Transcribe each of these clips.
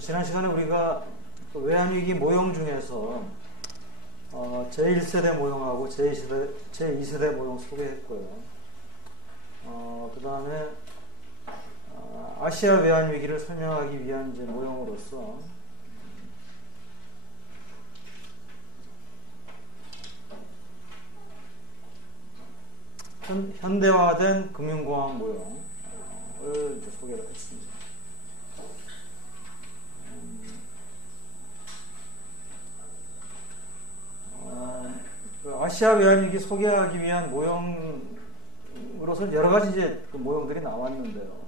지난 시간에 우리가 외환위기 모형 중에서 제1세대 모형하고 제2세대 모형 소개했고요. 그 다음에 아시아 외환위기를 설명하기 위한 이제 모형으로서 현대화된 금융공학 모형을 이제 소개를 했습니다. 아시아 외환위기 소개하기 위한 모형으로서 여러 가지 이제 그 모형들이 나왔는데요.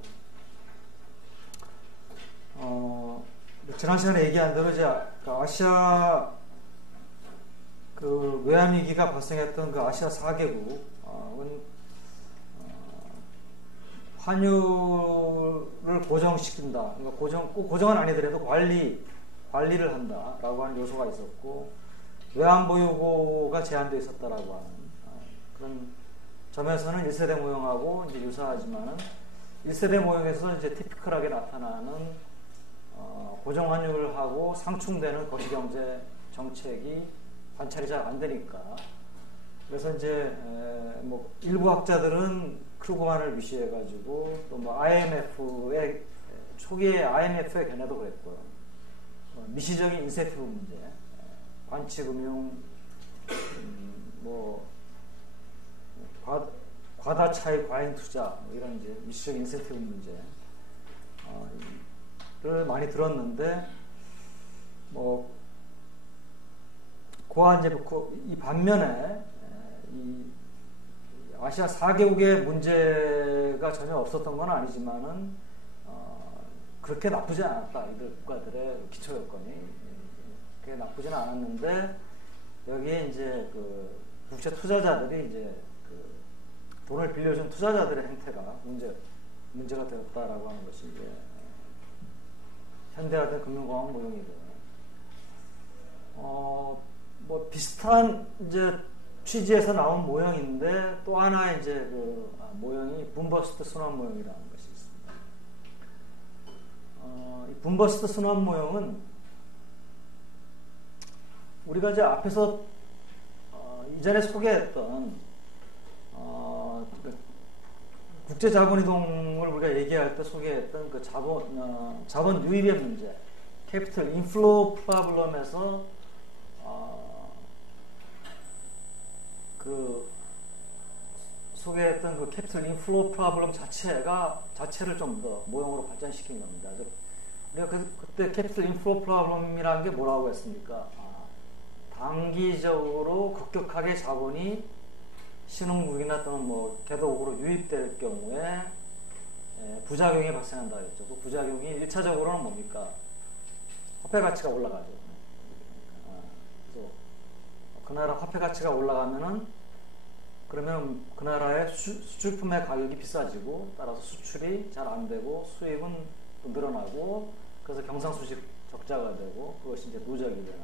지난 시간에 얘기한 대로 이제 아시아 그 외환위기가 발생했던 그 아시아 4개국은 환율을 고정시킨다. 그러니까 고정은 아니더라도 관리를 한다라고 하는 요소가 있었고, 외환보유고가 제한되어 있었다라고 하는 그런 점에서는 1세대 모형하고 이제 유사하지만은 1세대 모형에서 이제 티피컬하게 나타나는 고정환율하고 상충되는 거시경제 정책이 관찰이 잘 안 되니까, 그래서 이제 뭐 일부 학자들은 크루그만을 무시해가지고 또 뭐 IMF의 초기에 IMF의 견해도 그랬고요. 미시적인 인센티브 문제, 관치금융, 뭐 과다 차익 과잉 투자, 뭐 이런 이제 미시적 인센티브 문제를 많이 들었는데, 뭐 그와 이제 이 반면에 이 아시아 4개국의 문제가 전혀 없었던 건 아니지만은 그렇게 나쁘지 않았다. 이들 국가들의 기초 여건이 그렇게 나쁘지는 않았는데, 여기에 이제 그 국제 투자자들이 이제 그 돈을 빌려준 투자자들의 행태가 문제가 되었다라고 하는 것이 이제 현대화된 금융공학 모형이고요. 뭐 비슷한 이제 취지에서 나온 모형인데, 또 하나 이제 그 모형이 붐버스트 순환 모형이라는 것이 있습니다. 이 붐버스트 순환 모형은 우리가 이제 앞에서 이전에 소개했던 국제 자본 이동을 우리가 얘기할 때 소개했던 그 자본 유입의 문제, 캐피털 인플로우 프로블럼에서 그 소개했던 그 캐피털 인플로우 프로블럼 자체를 좀 더 모형으로 발전시킨 겁니다. 우리가 그때 캐피털 인플로우 프로블럼이라는 게 뭐라고 했습니까? 단기적으로 급격하게 자본이 신흥국이나 또는 뭐 개도국으로 유입될 경우에 부작용이 발생한다 했죠. 그 부작용이 1차적으로는 뭡니까? 화폐 가치가 올라가죠. 그 나라 화폐 가치가 올라가면은, 그러면 그 나라의 수출품의 가격이 비싸지고, 따라서 수출이 잘 안 되고 수입은 늘어나고, 그래서 경상수지 적자가 되고, 그것이 이제 누적이 되는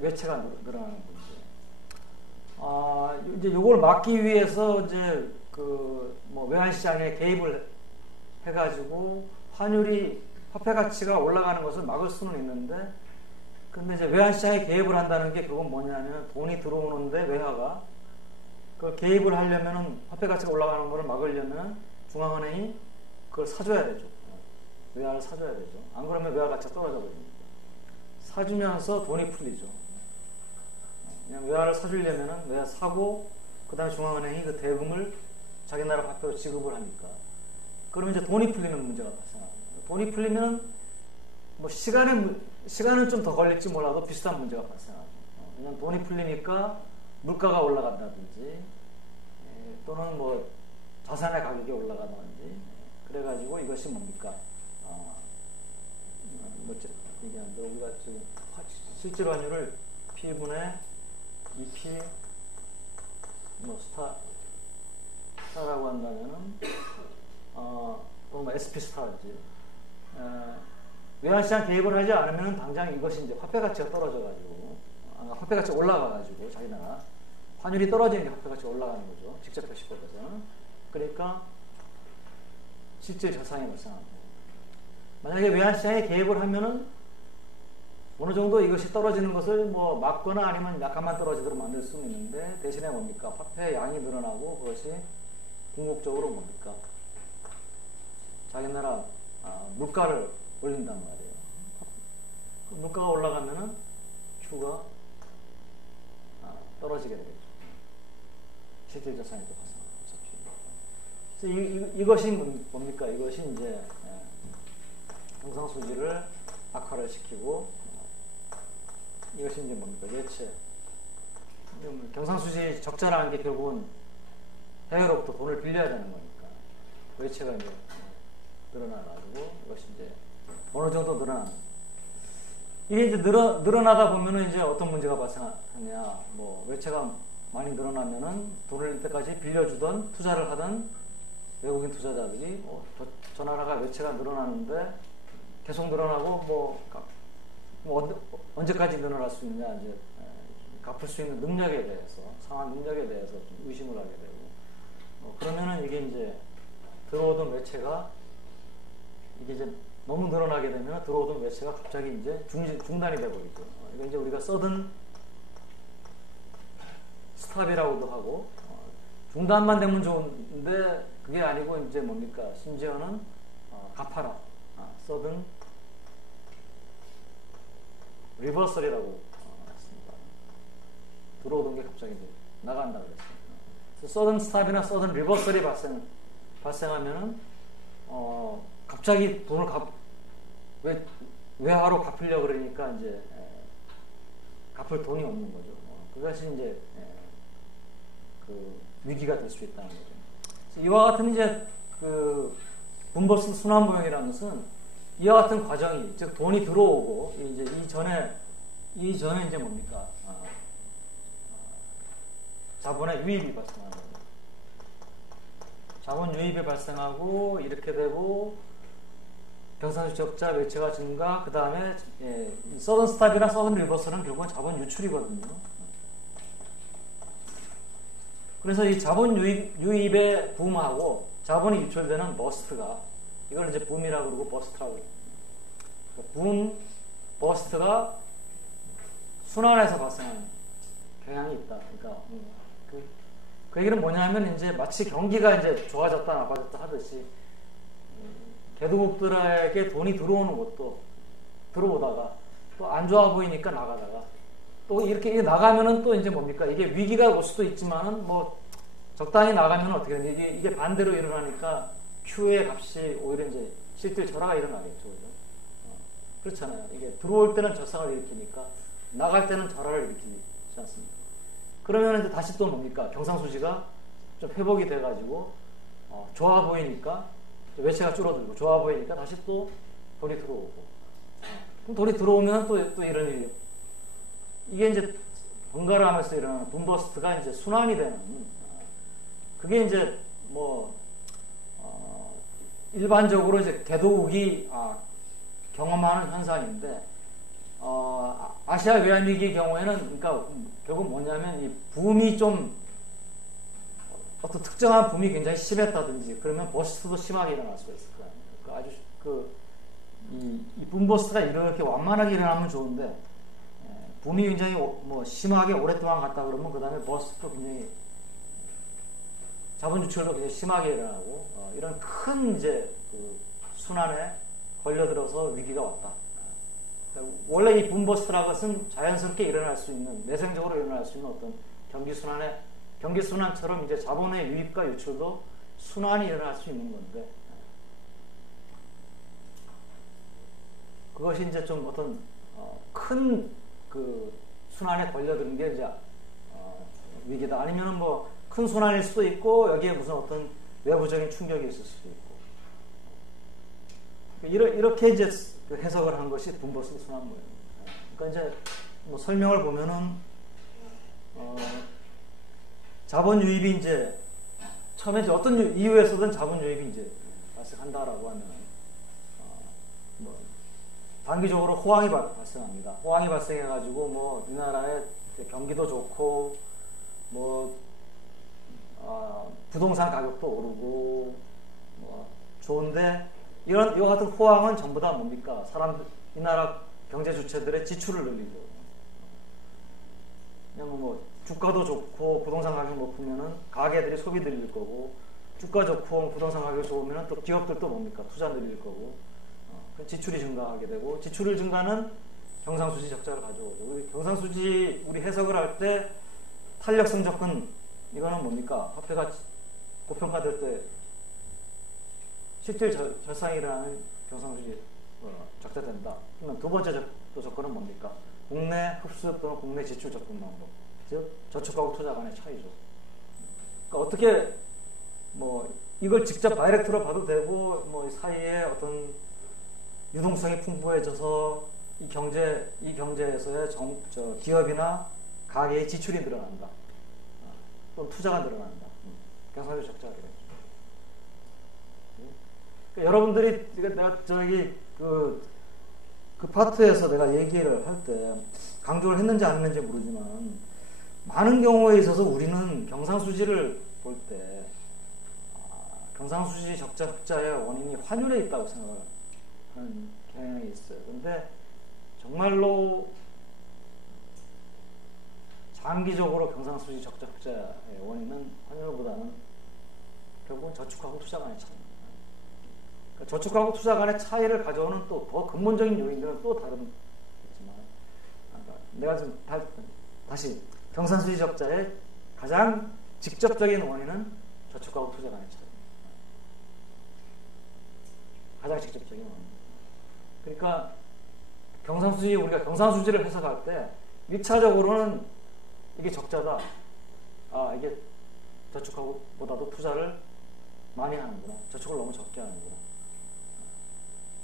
외채가 늘어나는 문제. 이제 요걸 막기 위해서 이제 그 뭐 외환시장에 개입을 해가지고 화폐 가치가 올라가는 것을 막을 수는 있는데, 근데 이제 외환시장에 개입을 한다는 게 그건 뭐냐면, 돈이 들어오는데 외화가 그 개입을 하려면은 화폐 가치가 올라가는 것을 막으려면 중앙은행이 그걸 사줘야 되죠. 외화를 사줘야 되죠. 안 그러면 외화 가치가 떨어져 버립니다. 사주면서 돈이 풀리죠. 그냥 외화를 사주려면은 외화 사고, 그 다음에 중앙은행이 그 대금을 자기 나라 화폐로 지급을 하니까, 그러면 이제 돈이 풀리는 문제가 발생합니다. 돈이 풀리면 뭐 시간은 좀 더 걸릴지 몰라도 비슷한 문제가 발생하죠. 그냥 돈이 풀리니까 물가가 올라간다든지, 또는 뭐 자산의 가격이 올라가든지, 그래가지고 이것이 뭡니까? 얘기하는 대로 우리가 지금 실질 환율을 P분의 2P 뭐 스타라고 한다면은 또는 뭐 SP 스타지. 외환시장 개입을 하지 않으면 당장 이것이 이제 화폐 가치가 떨어져가지고, 화폐 가치가 올라가가지고, 자기 나라 환율이 떨어지는 게 화폐 가치가 올라가는 거죠. 직접 표시법에서는. 그러니까 실제 자산이 발생합니다. 만약에 외환시장에 개입을 하면은 어느 정도 이것이 떨어지는 것을 뭐 막거나 아니면 약간만 떨어지도록 만들 수는 있는데, 대신에 뭡니까? 화폐의 양이 늘어나고 그것이 궁극적으로 뭡니까? 자기 나라 물가를 올린단 말이에요. 물가가 올라가면은 Q가 떨어지게 되겠죠. 실질 자산이 또 발생하죠. 이것이 뭡니까? 이것이 이제 경상수지를 악화를 시키고, 이것이 이제 뭡니까? 예체. 경상수지 적자라는 게 결국은 해외로부터 돈을 빌려야 되는 거니까 외채가 이제 늘어나가지고 이것이 이제 어느 정도 늘어나는. 이게 이제 늘어나다 보면은 이제 어떤 문제가 발생하냐? 뭐 외채가 많이 늘어나면은 돈을 이때까지 빌려주던 투자를 하던 외국인 투자자들이 저 나라가 외채가 늘어나는데 계속 늘어나고 언제까지 늘어날 수 있냐, 이제 갚을 수 있는 능력에 대해서, 상환 능력에 대해서 좀 의심을 하게 되고, 그러면은 이게 이제 들어오던 외채가 이게 이제 너무 늘어나게 되면 들어오던 외채가 갑자기 이제 중단이 되버리죠. 이거 이제 우리가 서든 스탑이라고도 하고, 중단만 되면 좋은데 그게 아니고 이제 뭡니까? 심지어는 갚아라. 서든 리버설이라고 했습니다. 들어오던 게 갑자기 이제 나간다고 했습니다. 서든 스탑이나 서든 리버설이 발생하면은 갑자기 돈을 외화로 갚으려고 그러니까 이제 갚을 돈이 없는 거죠. 그것이 이제 그 위기가 될 수 있다는 거죠. 이와 같은 이제 그 분버스 순환보행이라는 것은 이와 같은 과정이, 즉 돈이 들어오고 이제 이전에 이제 뭡니까? 자본의 유입이 발생하는 거죠. 자본 유입이 발생하고 이렇게 되고 경상수지 적자, 외채가 증가, 그 다음에 서든 스탑이나 서든 리버스는 결국은 자본 유출이거든요. 그래서 이 자본 유입의 붐하고 자본이 유출되는 버스트가, 이걸 이제 붐이라고 그러고 버스트라고 그래요. 붐, 버스트가 순환해서 발생하는 경향이 있다. 그러니까 그 얘기는 뭐냐면 이제 마치 경기가 이제 좋아졌다 나빠졌다 하듯이 개도국들에게 돈이 들어오는 것도 들어오다가 또 안 좋아 보이니까 나가다가 또 이렇게 나가면은 또 이제 뭡니까? 이게 위기가 올 수도 있지만은 뭐 적당히 나가면 어떻게 되냐? 이게 반대로 일어나니까 Q의 값이 오히려 이제 실질 절하가 일어나겠죠. 그렇잖아요. 이게 들어올 때는 저상을 일으키니까 나갈 때는 절하를 일으키지 않습니까? 그러면 이제 다시 또 뭡니까? 경상수지가 좀 회복이 돼가지고 좋아 보이니까 외채가 줄어들고 좋아 보이니까 다시 또 돈이 들어오고, 그럼 돈이 들어오면 또 이런 일이, 이게 이제 번갈아 하면서 일어나는 붐버스트가 이제 순환이 되는, 그게 이제 뭐 일반적으로 이제 개도국이 경험하는 현상인데, 아시아 외환위기의 경우에는 그러니까 결국 뭐냐면 이 붐이 좀 어떤 특정한 붐이 굉장히 심했다든지 그러면 버스트도 심하게 일어날 수가 있을 거예요. 아주 이 붐버스트가 이렇게 완만하게 일어나면 좋은데 붐이 굉장히 뭐 심하게 오랫동안 갔다 그러면 그 다음에 버스트도 굉장히 자본 유출도 굉장히 심하게 일어나고 이런 큰 이제 그 순환에 걸려들어서 위기가 왔다. 원래 이 붐버스트라는 것은 자연스럽게 일어날 수 있는, 내생적으로 일어날 수 있는 어떤 경기 순환처럼 이제 자본의 유입과 유출도 순환이 일어날 수 있는 건데, 그것이 이제 좀 어떤 큰 그 순환에 걸려드는 게 이제 위기다. 아니면은 뭐 큰 순환일 수도 있고 여기에 무슨 어떤 외부적인 충격이 있을 수도 있고, 이렇게 이제 해석을 한 것이 붐버스트 순환모예요. 그러니까 이제 뭐 설명을 보면은 자본 유입이 이제 처음에 이제 어떤 이유에서든 자본 유입이 이제 발생한다라고 하면 뭐 단기적으로 호황이 발생합니다. 호황이 발생해가지고 뭐 이 나라의 경기도 좋고 뭐 부동산 가격도 오르고 뭐 좋은데 이와 같은 호황은 전부 다 뭡니까? 이 나라 경제 주체들의 지출을 늘리고, 그냥 뭐 주가도 좋고 부동산 가격이 높으면은 가게들이 소비 늘릴 거고, 주가 좋고 부동산 가격이 좋으면은 또 기업들도 뭡니까? 투자 늘릴 거고, 지출이 증가하게 되고, 지출을 증가는 경상수지 적자를 가져오죠. 경상수지 우리 해석을 할 때 탄력성 접근, 이거는 뭡니까? 화폐가 고평가될 때 실질 절상이라는 경상수지 적자된다. 그러면 두 번째 접근은 뭡니까? 국내 흡수 또는 국내 지출 접근 방법, 즉 저축하고 투자 간의 차이죠. 그러니까 어떻게 뭐 이걸 직접 다이렉트로 봐도 되고, 뭐 사이에 어떤 유동성이 풍부해져서 이 경제에서의 기업이나 가계의 지출이 늘어난다. 또는 투자가 늘어난다. 경상수지 적자가 되겠죠. 그러니까 여러분들이 내가 그 파트에서 내가 얘기를 할 때 강조를 했는지 안 했는지 모르지만, 많은 경우에 있어서 우리는 경상수지를 볼 때 경상수지 적자 흑자의 원인이 환율에 있다고 생각을 하는 경향이 있어요. 그런데 정말로 장기적으로 경상수지 적자 흑자의 원인은 환율보다는 결국 저축하고 투자 간의 차이입니다. 그러니까 저축하고 투자 간의 차이를 가져오는 또 더 근본적인 요인들은 또 다르겠지만, 내가 좀 다시 경상수지 적자의 가장 직접적인 원인은 저축하고 투자 간의 차이입니다. 가장 직접적인 원인. 그러니까 우리가 경상수지를 해석할 때 1차적으로는 이게 적자다. 이게 저축하고 보다도 투자를 많이 하는구나. 저축을 너무 적게 하는구나.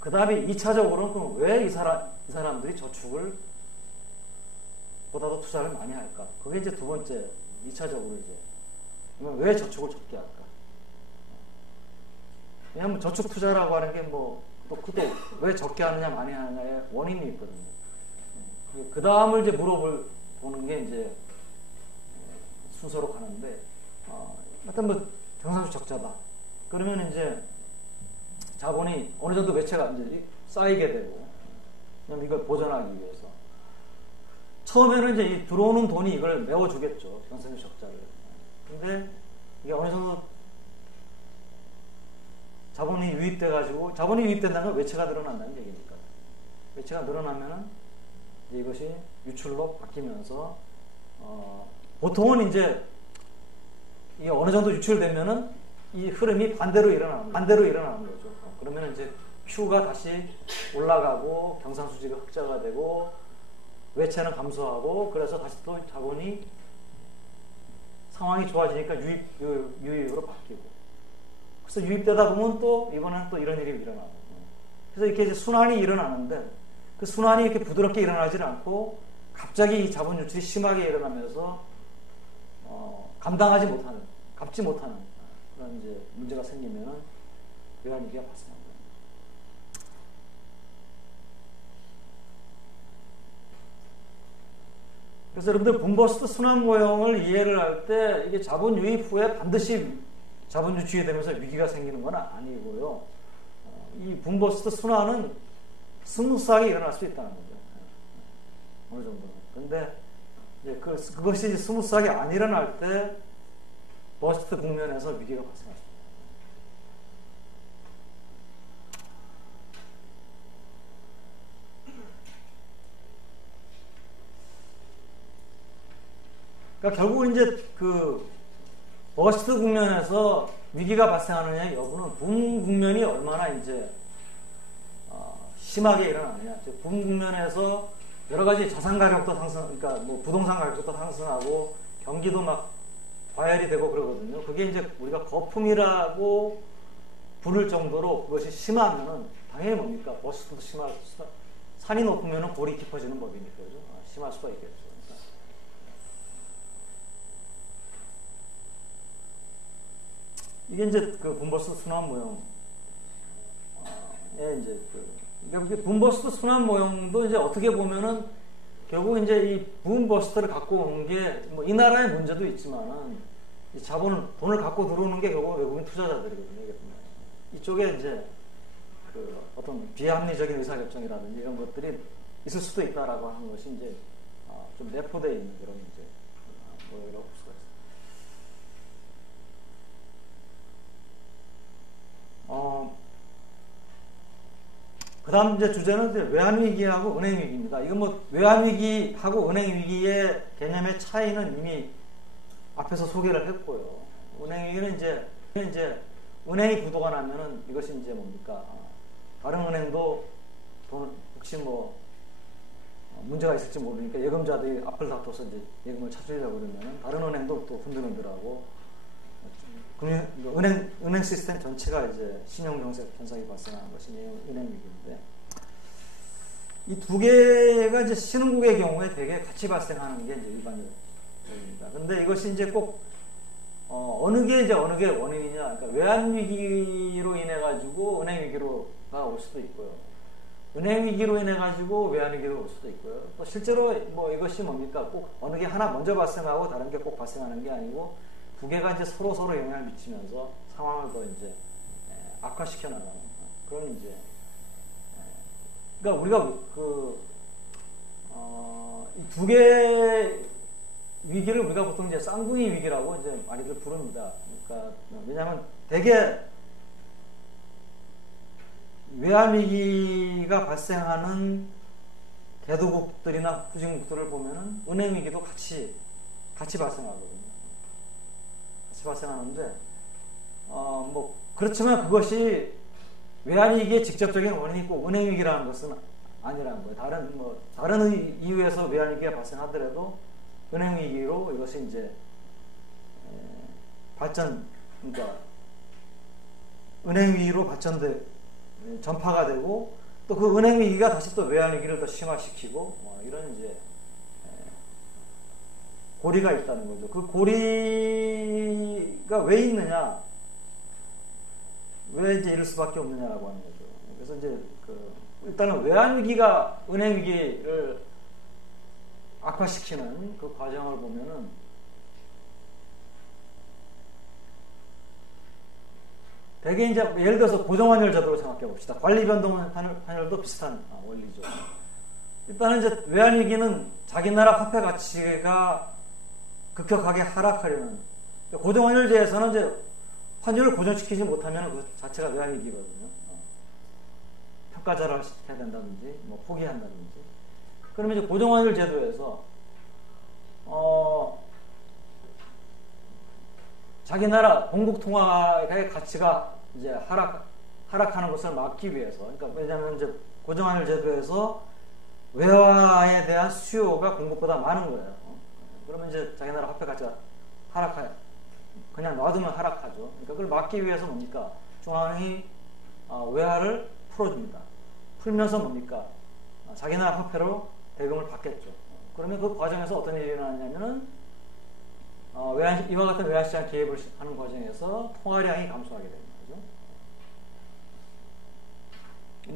그 다음에 2차적으로는 그럼 왜 이 사람들이 저축을 보다도 투자를 많이 할까? 그게 이제 두 번째, 2차적으로 이제 왜 저축을 적게 할까? 왜냐하면 저축 투자라고 하는 게 또 왜 적게 하느냐 많이 하느냐의 원인이 있거든요. 그 다음을 이제 보는 게 이제 순서로 가는데, 하여튼 경상수지 적자다. 그러면 이제 자본이 어느 정도 매체가 이제 쌓이게 되고, 그럼 이걸 보존하기 위해서 처음에는 이제 이 들어오는 돈이 이걸 메워주겠죠. 경상수지 적자를. 근데 이게 어느 정도 자본이 유입돼가지고, 자본이 유입된다는 건 외채가 늘어난다는 얘기니까. 외채가 늘어나면은 이제 이것이 유출로 바뀌면서, 보통은 이제 이게 어느 정도 유출되면은 이 흐름이 반대로 일어나는 거죠. 그러면 이제 Q가 다시 올라가고, 경상수지가 흑자가 되고, 외채는 감소하고, 그래서 다시 또 자본이 상황이 좋아지니까 유입으로 바뀌고, 그래서 유입되다 보면 또 이번엔 또 이런 일이 일어나고, 그래서 이렇게 이제 순환이 일어나는데, 그 순환이 이렇게 부드럽게 일어나지 않고 갑자기 이 자본 유출이 심하게 일어나면서 갚지 못하는 그런 이제 문제가 생기면은 외환위기가 발생합니다. 그래서 여러분들 분버스트 순환 모형을 이해를 할 때 이게 자본 유입 후에 반드시 자본 유출이 되면서 위기가 생기는 건 아니고요. 이 분버스트 순환은 스무스하게 일어날 수 있다는 거죠. 어느 정도는. 근데 이제 그것이 이제 스무스하게 안 일어날 때 버스트 국면에서 위기가 발생할 수 있습니다. 그러니까 결국은 이제 그 버스트 국면에서 위기가 발생하느냐 여부는 붐 국면이 얼마나 이제 심하게 일어나느냐. 붐 국면에서 여러 가지 자산 가격도 상승, 그러니까 뭐 부동산 가격도 상승하고 경기도 막 과열이 되고 그러거든요. 그게 이제 우리가 거품이라고 부를 정도로 그것이 심하면은 당연히 뭡니까? 버스트도 산이 높으면은 골이 깊어지는 법이니까 그죠? 심할 수가 있겠죠. 이게 이제 그 분버스트 순환 모형의 이제 그러니까 분버스트 순환 모형도 이제 어떻게 보면은 결국 이제 이 분버스트를 갖고 온 게 뭐 이 나라의 문제도 있지만은 이 돈을 갖고 들어오는 게 결국 외국인 투자자들이거든요. 이쪽에 이제 그 어떤 비합리적인 의사결정이라든지 이런 것들이 있을 수도 있다라고 하는 것이 이제 좀 내포되어 있는 그런 이제 뭐라고 볼 수가 있어요. 그 다음 이제 주제는 이제 외환위기하고 은행위기입니다. 이건 뭐 외환위기하고 은행위기의 개념의 차이는 이미 앞에서 소개를 했고요. 은행위기는 이제 은행이 부도가 나면은 이것이 이제 뭡니까? 다른 은행도 혹시 뭐 문제가 있을지 모르니까 예금자들이 앞을 다퉈서 이제 예금을 찾으려고 그러면 다른 은행도 또 흔들흔들하고 은행 시스템 전체가 이제 신용경색 현상이 발생하는 것이 은행위기인데 이 두 개가 이제 신흥국의 경우에 되게 같이 발생하는 게 이제 일반적입니다. 근데 이것이 이제 꼭 어느 게 원인이냐? 그러니까 외환위기로 인해 가지고 은행위기로가 올 수도 있고요. 은행위기로 인해 가지고 외환위기로 올 수도 있고요. 또 실제로 뭐 이것이 뭡니까? 꼭 어느 게 하나 먼저 발생하고 다른 게 꼭 발생하는 게 아니고 두 개가 이제 서로 영향을 미치면서 상황을 더 이제 악화시켜 나가는 그런 이제 그러니까 우리가 이 두 개의 위기를 우리가 보통 이제 쌍둥이 위기라고 이제 많이들 부릅니다. 그러니까 왜냐하면 대개 외환위기가 발생하는 대도국들이나 후진국들을 보면은 은행위기도 같이 발생하거든요. 같이 발생하는데, 뭐, 그렇지만 그것이 외환위기의 직접적인 원인이 꼭 은행위기라는 것은 아니라는 거예요. 다른 이유에서 외환위기가 발생하더라도 은행위기로 이것이 이제, 그러니까, 은행위기로 전파가 되고, 또 그 은행위기가 다시 또 외환위기를 더 심화시키고, 이런 이제, 고리가 있다는 거죠. 그 고리가 왜 있느냐? 왜 이제 이럴 수밖에 없느냐라고 하는 거죠. 그래서 이제 일단은 외환위기가 은행위기를 악화시키는 그 과정을 보면은 대개 이제 예를 들어서 고정환율 제도를 생각해 봅시다. 관리변동 환율도 비슷한 원리죠. 일단은 이제 외환위기는 자기 나라 화폐 가치가 급격하게 하락하려는 고정환율제에서는 이제 환율을 고정시키지 못하면 그 자체가 외환위기거든요. 평가절하를 해야 된다든지 뭐 포기한다든지. 그러면 이제 고정환율 제도에서 자기 나라 공국 통화의 가치가 이제 하락하는 것을 막기 위해서, 그러니까 왜냐하면 이제 고정환율 제도에서 외화에 대한 수요가 공급보다 많은 거예요. 그러면 이제 자기 나라 화폐 가치가 하락해요. 그냥 놔두면 하락하죠. 그러니까 그걸 막기 위해서 뭡니까? 중앙은행이 외화를 풀어줍니다. 풀면서 뭡니까? 자기 나라 화폐로 대금을 받겠죠. 그러면 그 과정에서 어떤 일이 일어나냐면은 이와 같은 외환시장 개입을 하는 과정에서 통화량이 감소하게 됩니다. 그죠?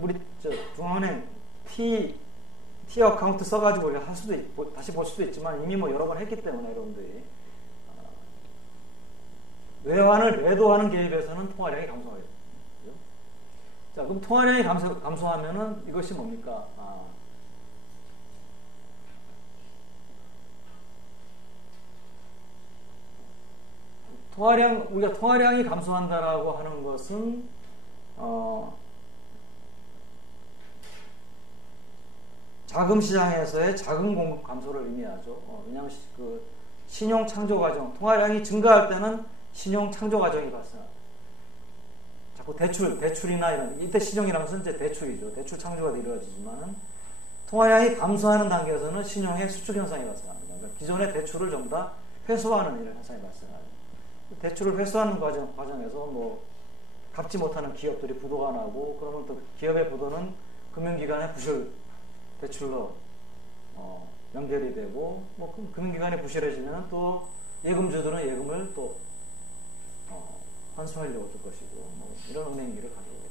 우리 중앙은행 T 어카운트 써가지고 할 수도 있고 다시 볼 수도 있지만 이미 뭐 여러 번 했기 때문에 여러분들이 외환을 매도하는 개입에서는 통화량이 감소하게 됩니다. 자, 그럼 통화량이 감소하면은 이것이 뭡니까? 우리가 통화량이 감소한다라고 하는 것은 자금 시장에서의 자금 공급 감소를 의미하죠. 왜냐하면 그 신용 창조 과정, 통화량이 증가할 때는 신용 창조 과정이 발생합니다. 자꾸 대출이나 이런, 이때 신용이라는 것은 이제 대출이죠. 대출 창조가 이루어지지만은 통화량이 감소하는 단계에서는 신용의 수축 현상이 발생합니다. 그러니까 기존의 대출을 전부 다 회수하는 이런 현상이 발생합니다. 대출을 회수하는 과정에서 뭐 갚지 못하는 기업들이 부도가 나고, 그러면 또 기업의 부도는 금융기관의 부실 대출로 연결이 되고, 뭐 금융기관이 부실해지면 또 예금주들은 예금을 또 환수하려고 할 것이고, 뭐 이런 은행위기를 가져오겠죠.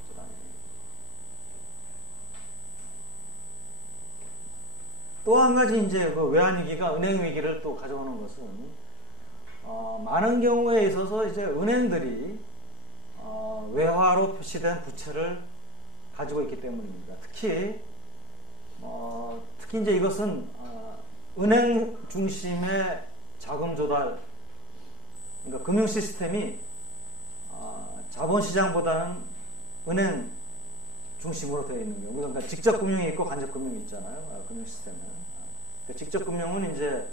또 한 가지 이제 그 외환위기가 은행위기를 또 가져오는 것은 많은 경우에 있어서 이제 은행들이 외화로 표시된 부채를 가지고 있기 때문입니다. 특히 이제 이것은 은행 중심의 자금 조달, 그러니까 금융 시스템이 자본시장보다는 은행 중심으로 되어 있는 경우, 그러니까 직접 금융이 있고 간접 금융이 있잖아요. 금융 시스템은. 직접 금융은 이제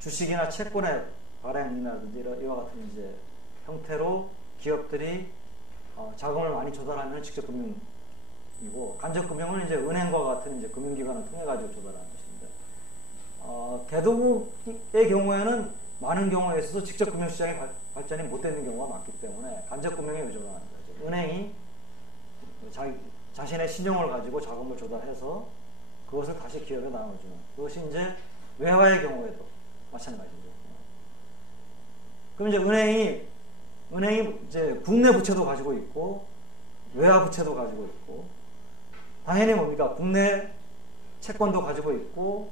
주식이나 채권의 발행이라든지 이와 같은 이제 형태로 기업들이 자금을 많이 조달하면 직접 금융이고, 간접 금융은 이제 은행과 같은 이제 금융기관을 통해 가지고 조달하는 것입니다. 개도국의 경우에는 많은 경우에 있어서 직접 금융시장이 발전이 못 되는 경우가 많기 때문에 간접 금융에 의존을 하는 거죠. 은행이 자신의 신용을 가지고 자금을 조달해서 그것을 다시 기업에 나눠주는, 그것이 이제 외화의 경우에도 마찬가지죠. 그럼 이제 은행이 이제 국내 부채도 가지고 있고 외화 부채도 가지고 있고, 당연히 뭡니까? 국내 채권도 가지고 있고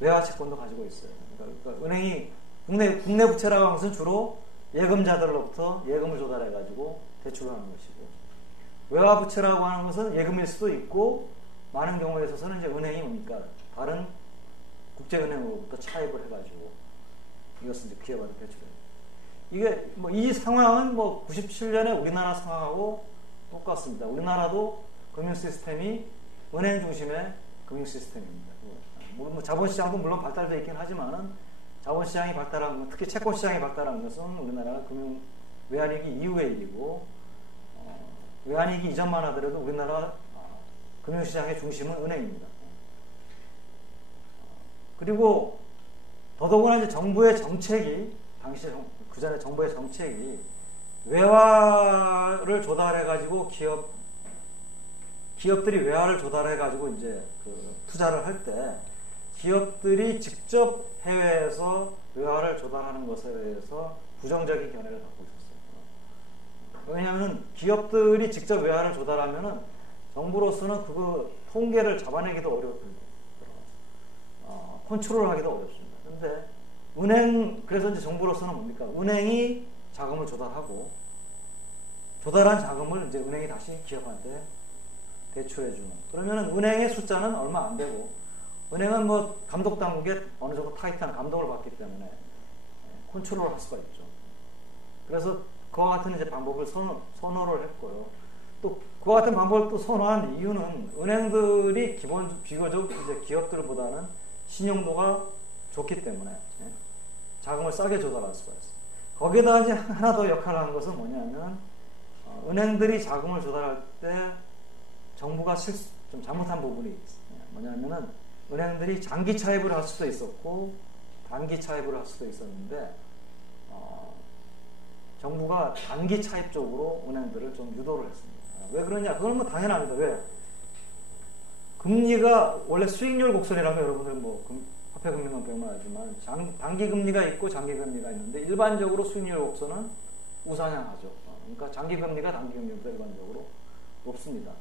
외화 채권도 가지고 있어요. 그러니까 은행이 국내 부채라고 하는 것은 주로 예금자들로부터 예금을 조달해 가지고 대출을 하는 것이고, 외화 부채라고 하는 것은 예금일 수도 있고, 많은 경우에 있어서는 이제 은행이 뭡니까? 다른 국제은행으로부터 차입을 해가지고 이것을 이제 기업한테 대출해요. 이게 이 상황은 97년에 우리나라 상황하고 똑같습니다. 우리나라도 금융 시스템이 은행 중심의 금융 시스템입니다. 자본시장도 물론 발달되어 있긴 하지만은, 자본시장이 발달한, 특히 채권시장이 발달한 것은 우리나라가 금융 외환위기 이후의 일이고, 외환위기 이전만 하더라도 우리나라 금융시장의 중심은 은행입니다. 그리고 더더구나 이제 정부의 정책이, 당시 그 전에 정부의 정책이 외화를 조달해가지고 기업들이 외화를 조달해가지고 이제 투자를 할 때 기업들이 직접 해외에서 외화를 조달하는 것에 대해서 부정적인 견해를 갖고 있었어요. 왜냐하면 기업들이 직접 외화를 조달하면은 정부로서는 그거 통계를 잡아내기도 어렵습니다. 컨트롤하기도 어렵습니다. 그런데 그래서 이제 정부로서는 뭡니까? 은행이 자금을 조달하고, 조달한 자금을 이제 은행이 다시 기업한테 대출해주는. 그러면은 은행의 숫자는 얼마 안 되고, 은행은 감독 당국에 어느 정도 타이트한 감독을 받기 때문에 컨트롤을 할 수가 있죠. 그래서 그와 같은 이제 방법을 선호를 했고요. 또 그와 같은 방법을 또 선호한 이유는 은행들이 비교적 이제 기업들보다는 신용도가 좋기 때문에 자금을 싸게 조달할 수가 있어요. 거기에다 이제 하나 더 역할을 하는 것은 뭐냐면, 은행들이 자금을 조달할 때 정부가 좀 잘못한 부분이 있어요. 뭐냐면은 은행들이 장기 차입을 할 수도 있었고 단기 차입을 할 수도 있었는데, 정부가 단기 차입 쪽으로 은행들을 좀 유도를 했습니다. 왜 그러냐? 그건 당연합니다. 왜? 금리가 원래 수익률 곡선이라면 여러분들 화폐금융은 알지만 단기 금리가 있고 장기 금리가 있는데, 일반적으로 수익률 곡선은 우상향하죠. 그러니까 장기 금리가 단기 금리보다 일반적으로 높습니다.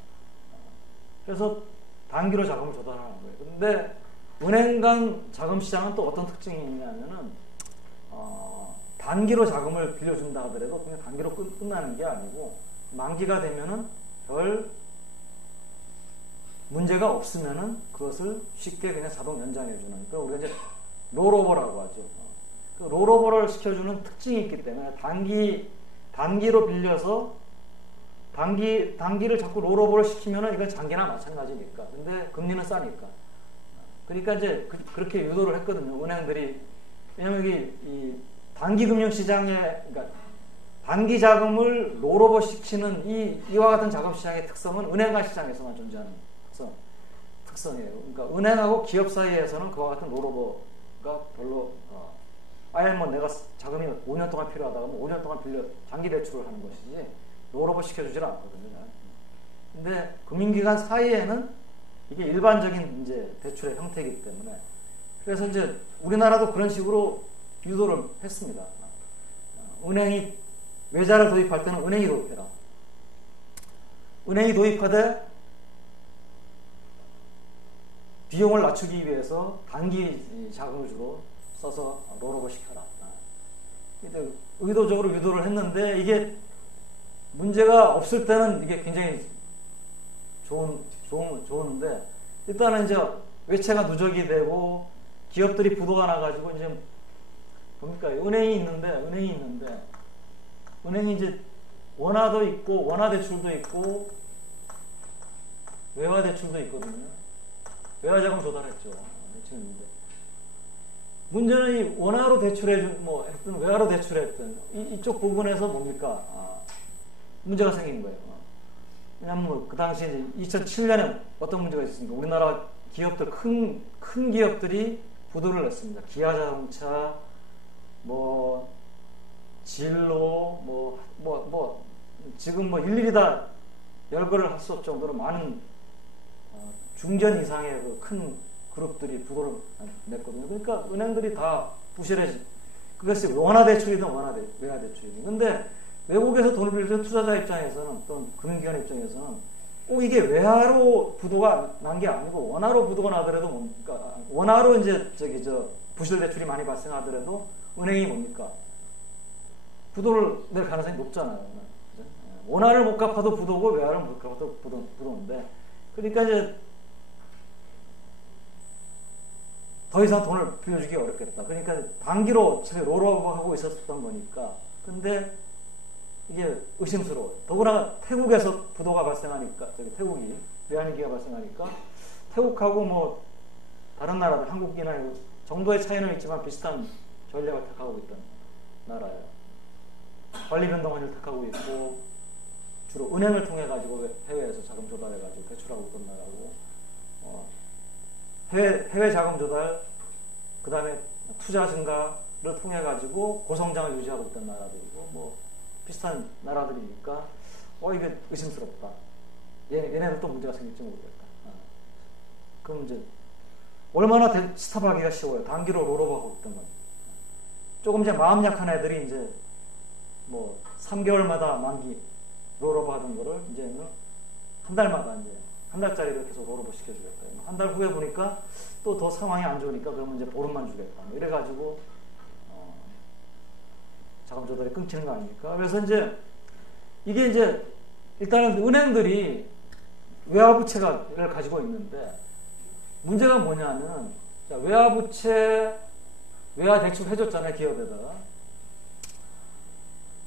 그래서 단기로 자금을 조달하는 거예요. 그런데 은행 간 자금 시장은 또 어떤 특징이 있냐면은, 단기로 자금을 빌려준다 하더라도 그냥 단기로 끝나는 게 아니고, 만기가 되면은 별 문제가 없으면은 그것을 쉽게 그냥 자동 연장해주는, 그러니까 우리가 이제 롤오버라고 하죠. 그 롤오버를 시켜주는 특징이 있기 때문에 단기로 빌려서 단기를 자꾸 롤오버를 시키면은 이건 장기나 마찬가지니까. 근데 금리는 싸니까. 그러니까 이제 그렇게 유도를 했거든요. 은행들이. 왜냐면 이 단기 금융 시장에, 그러니까 단기 자금을 롤오버 시키는 이와 같은 자금 시장의 특성은 은행가 시장에서만 존재하는 특성이에요. 그러니까 은행하고 기업 사이에서는 그와 같은 롤오버가 별로, 아예 내가 자금이 5년 동안 필요하다가 5년 동안 장기 대출을 하는 것이지 롤오버 시켜주질 않거든요. 근데 금융기관 사이에는 이게 일반적인 이제 대출의 형태이기 때문에, 그래서 이제 우리나라도 그런 식으로 유도를 했습니다. 은행이 외자를 도입할 때는 은행이 도입해라. 은행이 도입하되 비용을 낮추기 위해서 단기 자금을 주로 써서 롤오버 시켜라. 의도적으로 유도를 했는데, 이게 문제가 없을 때는 이게 굉장히 좋은데, 일단은 이제 외채가 누적이 되고 기업들이 부도가 나가지고 이제 뭡니까? 은행이 있는데 은행이 이제 원화도 있고 원화 대출도 있고 외화 대출도 있거든요. 외화 자금 조달했죠. 대출인데 문제는 이 원화로 대출해준 했든 외화로 대출했든 이쪽 부분에서 뭡니까? 문제가 생긴 거예요. 왜냐하면 그 당시에 2007년에 어떤 문제가 있었습니까? 우리나라 기업들 큰 기업들이 부도를 냈습니다. 기아자동차, 진로, 지금 일일이 다 열거를 할 수 없을 정도로 많은 중견 이상의 그 큰 그룹들이 부도를 냈거든요. 그러니까 은행들이 다 부실해지. 그것이 원화 대출이든 외화 대출이든. 근데 외국에서 돈을 빌려준 투자자 입장에서는 또는 금융기관 입장에서는 꼭 이게 외화로 부도가 난 게 아니고 원화로 부도가 나더라도 뭡니까? 원화로 이제 부실 대출이 많이 발생하더라도 은행이 뭡니까? 부도를 낼 가능성이 높잖아요. 원화를 못 갚아도 부도고 외화를 못 갚아도 부도인데, 그러니까 이제 더 이상 돈을 빌려주기 어렵겠다. 그러니까 단기로 롤오버하고 있었던 거니까. 근데 이게 의심스러워요. 더구나 태국에서 부도가 발생하니까, 태국이 외환위기가 발생하니까 태국하고 다른 나라들, 한국이나 정도의 차이는 있지만 비슷한 전략을 택하고 있던 나라예요. 관리변동원을 택하고 있고 주로 은행을 통해 가지고 해외에서 자금 조달해 가지고 대출하고 있던 나라고, 해외 자금 조달, 그 다음에 투자 증가를 통해 가지고 고성장을 유지하고 있던 나라들이고 비슷한 나라들이니까 이게 의심스럽다. 얘네는 또 문제가 생길지 모르겠다. 그럼 이제 얼마나 스탑하기가 쉬워요. 단기로 롤오버하고 있던 건. 조금 이제 마음 약한 애들이 이제 3개월마다 만기 롤오버 하던 거를 이제는 한 달마다 이제 한 달짜리로 계속 롤오버 시켜주겠다. 한 달 후에 보니까 또 더 상황이 안 좋으니까 그러면 이제 보름만 주겠다. 이래가지고 자금 조달이 끊기는 거 아닙니까? 그래서 이제 이게 이제 일단은 은행들이 외화부채를 가지고 있는데 문제가 뭐냐면, 외화부채, 외화 대출 해줬잖아요, 기업에다가.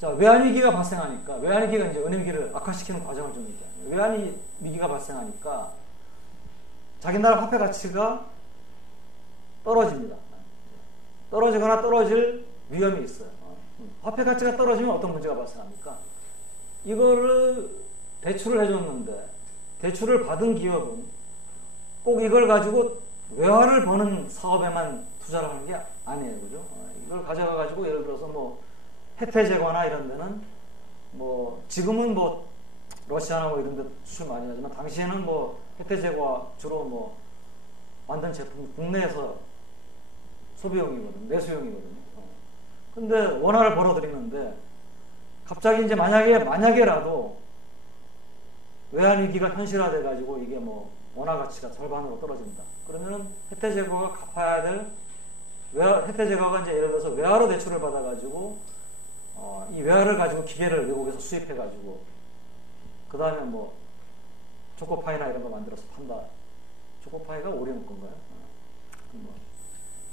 자, 외환위기가 발생하니까, 외환위기가 이제 은행위기를 악화시키는 과정을 좀 얘기해요. 외환위기가 발생하니까 자기 나라 화폐 가치가 떨어집니다. 떨어지거나 떨어질 위험이 있어요. 화폐 가치가 떨어지면 어떤 문제가 발생합니까? 이거를 대출을 해줬는데, 대출을 받은 기업은 꼭 이걸 가지고 외화를 버는 사업에만 투자를 하는 게 아니에요. 그죠? 이걸 가져가가지고 예를 들어서 해태 제과나 이런 데는 지금은 러시아나 이런 데 수출 많이 하지만 당시에는 해태 제과 주로 만든 제품 국내에서 소비용이거든요. 내수용이거든요. 근데 원화를 벌어들이는데 갑자기 이제 만약에라도 외환위기가 현실화돼 가지고 이게 원화 가치가 절반으로 떨어진다. 그러면은 해태 제과가 갚아야 될 해태 제과가 이제 예를 들어서 외화로 대출을 받아 가지고 이 외화를 가지고 기계를 외국에서 수입해 가지고 그 다음에 초코파이나 이런 거 만들어서 판다. 초코파이가 오리온 건가요?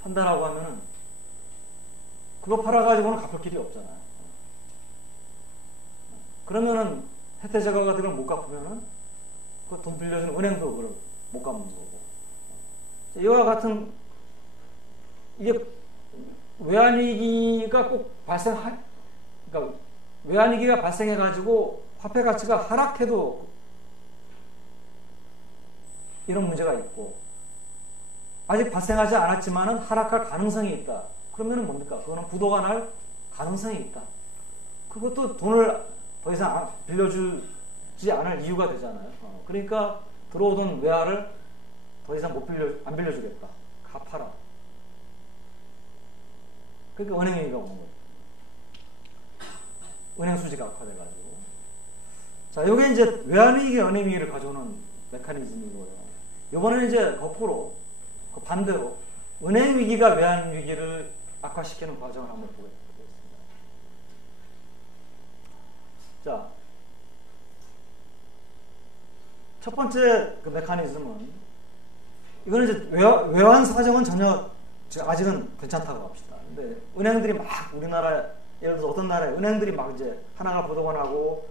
판다라고 하면은 그거 팔아가지고는 갚을 길이 없잖아요. 그러면은 해태 제과가 그걸 못 갚으면은 그 돈 빌려주는 은행도 그걸 못 갚는 거고. 이와 같은 이게 외환위기가 꼭 그러니까 외환위기가 발생해가지고 화폐 가치가 하락해도 이런 문제가 있고, 아직 발생하지 않았지만은 하락할 가능성이 있다. 그러면은 뭡니까? 그거는 부도가 날 가능성이 있다. 그것도 돈을 더 이상 빌려주지 않을 이유가 되잖아요. 그러니까 들어오던 외화를 더 이상 안 빌려주겠다. 갚아라. 그러니까 은행위기가 오는 거예요. 은행 수지가 악화돼가지고. 자, 요게 이제 외환위기, 은행위기를 가져오는 메커니즘이고요. 요번에는 이제 거꾸로, 반대로 은행위기가 외환위기를 악화시키는 과정을 한번 보겠습니다. 자, 첫 번째 그 메커니즘은 이거는 이제 외환 사정은 전혀 아직은 괜찮다고 합시다. 근데 은행들이 막 우리나라 예를 들어서 어떤 나라에 은행들이 막 이제 하나가 부도가 나가지고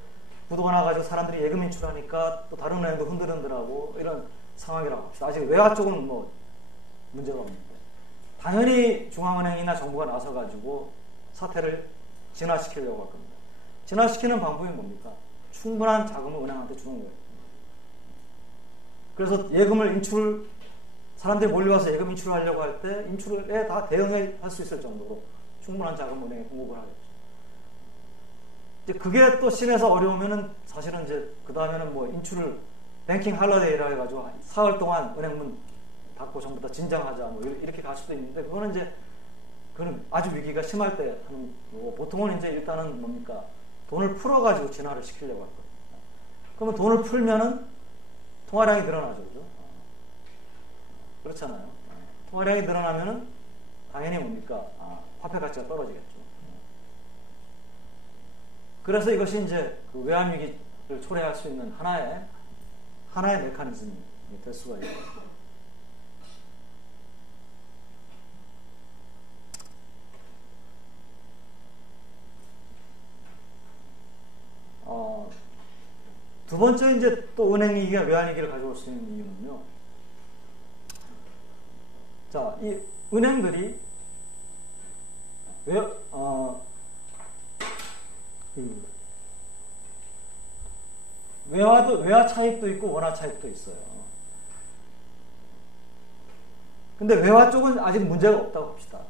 사람들이 예금 인출하니까 또 다른 은행도 흔들흔들하고 이런 상황이라고 합시다. 아직 외화 쪽은 뭐 문제가 없는데 당연히 중앙은행이나 정부가 나서가지고 사태를 진화시키려고 할 겁니다. 진화시키는 방법이 뭡니까? 충분한 자금을 은행한테 주는 거예요. 그래서 예금을 사람들이 몰려와서 예금 인출하려고 할 때 인출에 다 대응할 수 있을 정도로 충분한 자금을 은행에 공급을 하겠죠. 이제 그게 또 심해서 어려우면은 사실은 이제 그 다음에는 뭐 인출을 뱅킹 할러데이라 해가지고 사흘 동안 은행 문 닫고 전부 다 진정하자 뭐 이렇게 갈 수도 있는데 그거는 아주 위기가 심할 때 하는 거고 보통은 이제 일단은 뭡니까? 돈을 풀어가지고 진화를 시키려고 할 거예요. 그러면 돈을 풀면은 통화량이 늘어나죠, 그죠? 그렇잖아요. 통화량이 늘어나면은 당연히 뭡니까? 화폐 가치가 떨어지겠죠. 그래서 이것이 이제 그 외환 위기를 초래할 수 있는 하나의 메커니즘이 될 수가 있어요. 두 번째 이제 또 은행 위기가 외환 위기를 가져올 수 있는 이유는요. 자, 이 은행들이 외화 차입도 있고 원화 차입도 있어요. 근데 외화 쪽은 아직 문제가 없다고 합시다.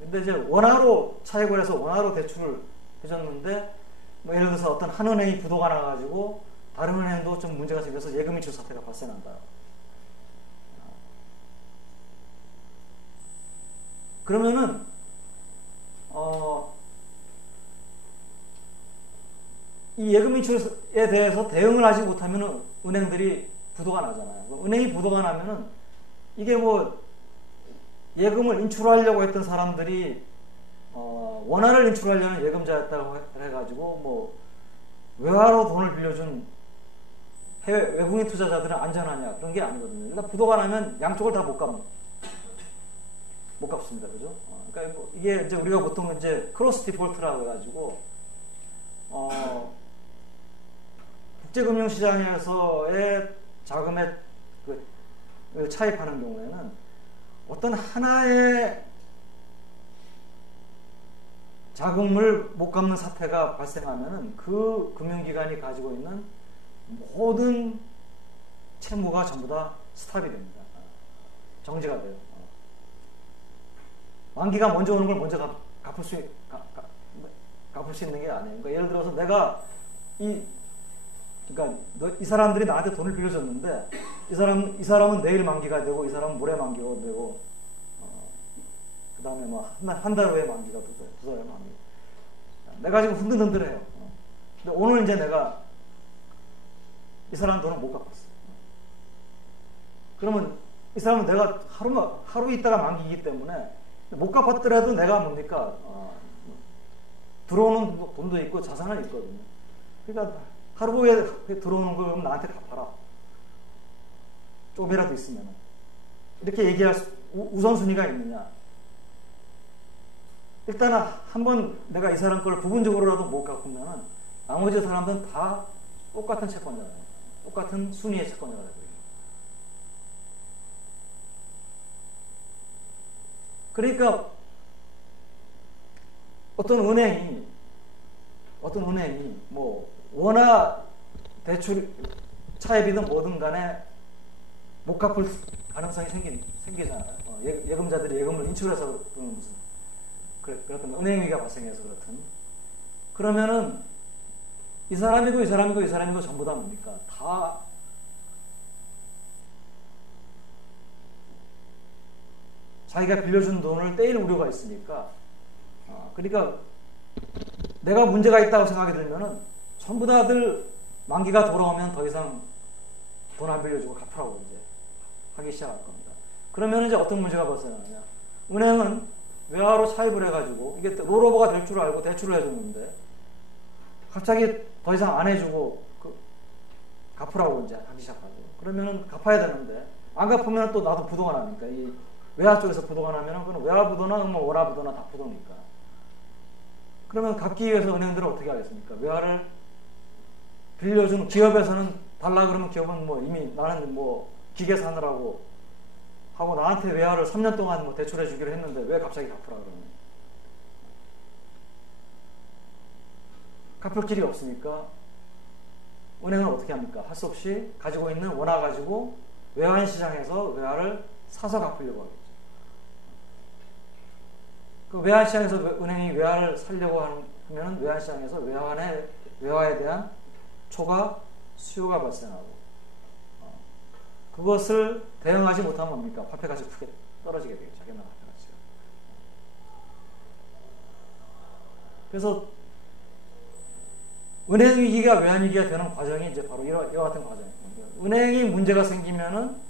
근데 이제 원화로 차입을 해서 원화로 대출을 해줬는데 뭐 예를 들어서 어떤 한 은행이 부도가 나가지고 다른 은행도 좀 문제가 생겨서 예금 인출 사태가 발생한다. 그러면은 이 예금 인출에 대해서 대응을 하지 못하면은 은행들이 부도가 나잖아요. 은행이 부도가 나면은 이게 뭐 예금을 인출하려고 했던 사람들이 원화를 인출하려는 예금자였다고 해가지고 뭐 외화로 돈을 빌려준 외국인 투자자들은 안전하냐 그런 게 아니거든요. 일단 부도가 나면 양쪽을 다 못 갚습니다, 그죠? 그러니까 뭐 이게 이제 우리가 보통 이제 크로스 디폴트라고 해가지고 국제금융시장에서의 자금의 차입하는 경우에는 어떤 하나의 자금을 못 갚는 사태가 발생하면은 그 금융기관이 가지고 있는 모든 채무가 전부 다 스탑이 됩니다. 정지가 돼요. 만기가 먼저 오는 걸 먼저 갚을 수 있는 게 아니에요. 그러니까 예를 들어서 내가 그러니까 이 사람들이 나한테 돈을 빌려줬는데 이 사람은 내일 만기가 되고 이 사람은 모레 만기가 되고 그 다음에 뭐 한 달 후에 만기가 되고 두 달에 만기. 내가 지금 흔들흔들해요. 근데 오늘 이제 내가 이 사람 돈을 못 갚았어. 그러면 이 사람은 내가 하루 있다가 만기이기 때문에 못 갚았더라도 내가 뭡니까? 들어오는 돈도 있고 자산은 있거든요. 그러니까 하루 후에 들어오는 걸 그럼 나한테 갚아라. 조금이라도 있으면. 이렇게 얘기할 우선순위가 있느냐. 일단은 한번 내가 이 사람 걸 부분적으로라도 못 갚으면 나머지 사람들은 다 똑같은 채권자예요. 똑같은 순위의 채권자가 되고요. 그러니까 어떤 은행이 뭐 원화 대출 차입이든 뭐든 간에 못 갚을 가능성이 생기잖아요. 예금자들이 예금을 인출해서 그렇던 은행 위기가 발생해서 그렇든 그러면은 이 사람이고 전부 다 뭡니까? 다 자기가 빌려준 돈을 떼일 우려가 있으니까 그러니까 내가 문제가 있다고 생각이 들면은 전부 다들 만기가 돌아오면 더 이상 돈 안 빌려주고 갚으라고 이제 하기 시작할 겁니다. 그러면 이제 어떤 문제가 발생하느냐? 은행은 외화로 차입을 해가지고 이게 롤오버가 될 줄 알고 대출을 해줬는데 갑자기 더 이상 안 해주고 갚으라고 이제 하기 시작하고, 그러면은 갚아야 되는데 안 갚으면 또 나도 부도가 나니까, 이 외화 쪽에서 부도가 나면은 그건 외화 부도나 뭐 월화 부도나 다 부도니까. 그러면 갚기 위해서 은행들은 어떻게 하겠습니까? 외화를 빌려주는 기업에서는 달라 그러면 기업은 뭐 이미 나는 뭐 기계 사느라고 하고 나한테 외화를 3년 동안 뭐 대출해 주기로 했는데 왜 갑자기 갚으라 그러면? 갚을 길이 없으니까 은행은 어떻게 합니까? 할 수 없이 가지고 있는 원화 가지고 외환 시장에서 외화를 사서 갚으려고 하겠죠. 그 외환 시장에서 은행이 외화를 사려고 하면 외환 시장에서 외화에 대한 초과 수요가 발생하고, 그것을 대응하지 못하면 뭡니까? 화폐 가치가 크게 떨어지게 되겠죠. 자기나 화폐 가치가. 그래서 은행 위기가 외환 위기가 되는 과정이 이제 바로 이와 같은 과정입니다. 은행이 문제가 생기면은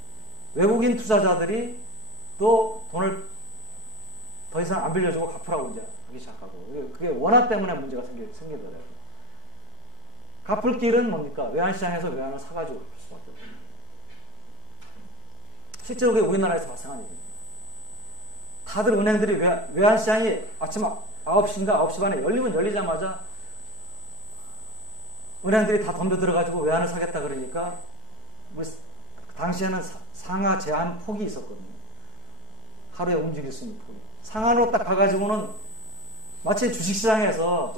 외국인 투자자들이 또 돈을 더 이상 안 빌려주고 갚으라고 이제 하기 시작하고, 그게 원화 때문에 문제가 생기더라고요. 갚을 길은 뭡니까? 외환시장에서 외환을 사가지고 갚을 수밖에 없습니다. 실제로 그게 우리나라에서 발생한 일입니다. 다들 은행들이 외환시장이 아침 9시인가 9시 반에 열리자마자 은행들이 다 덤벼 들어가지고 외환을 사겠다 그러니까, 뭐 당시에는 상하 제한 폭이 있었거든요. 하루에 움직일 수 있는 폭이. 상한으로 딱 가가지고는 마치 주식시장에서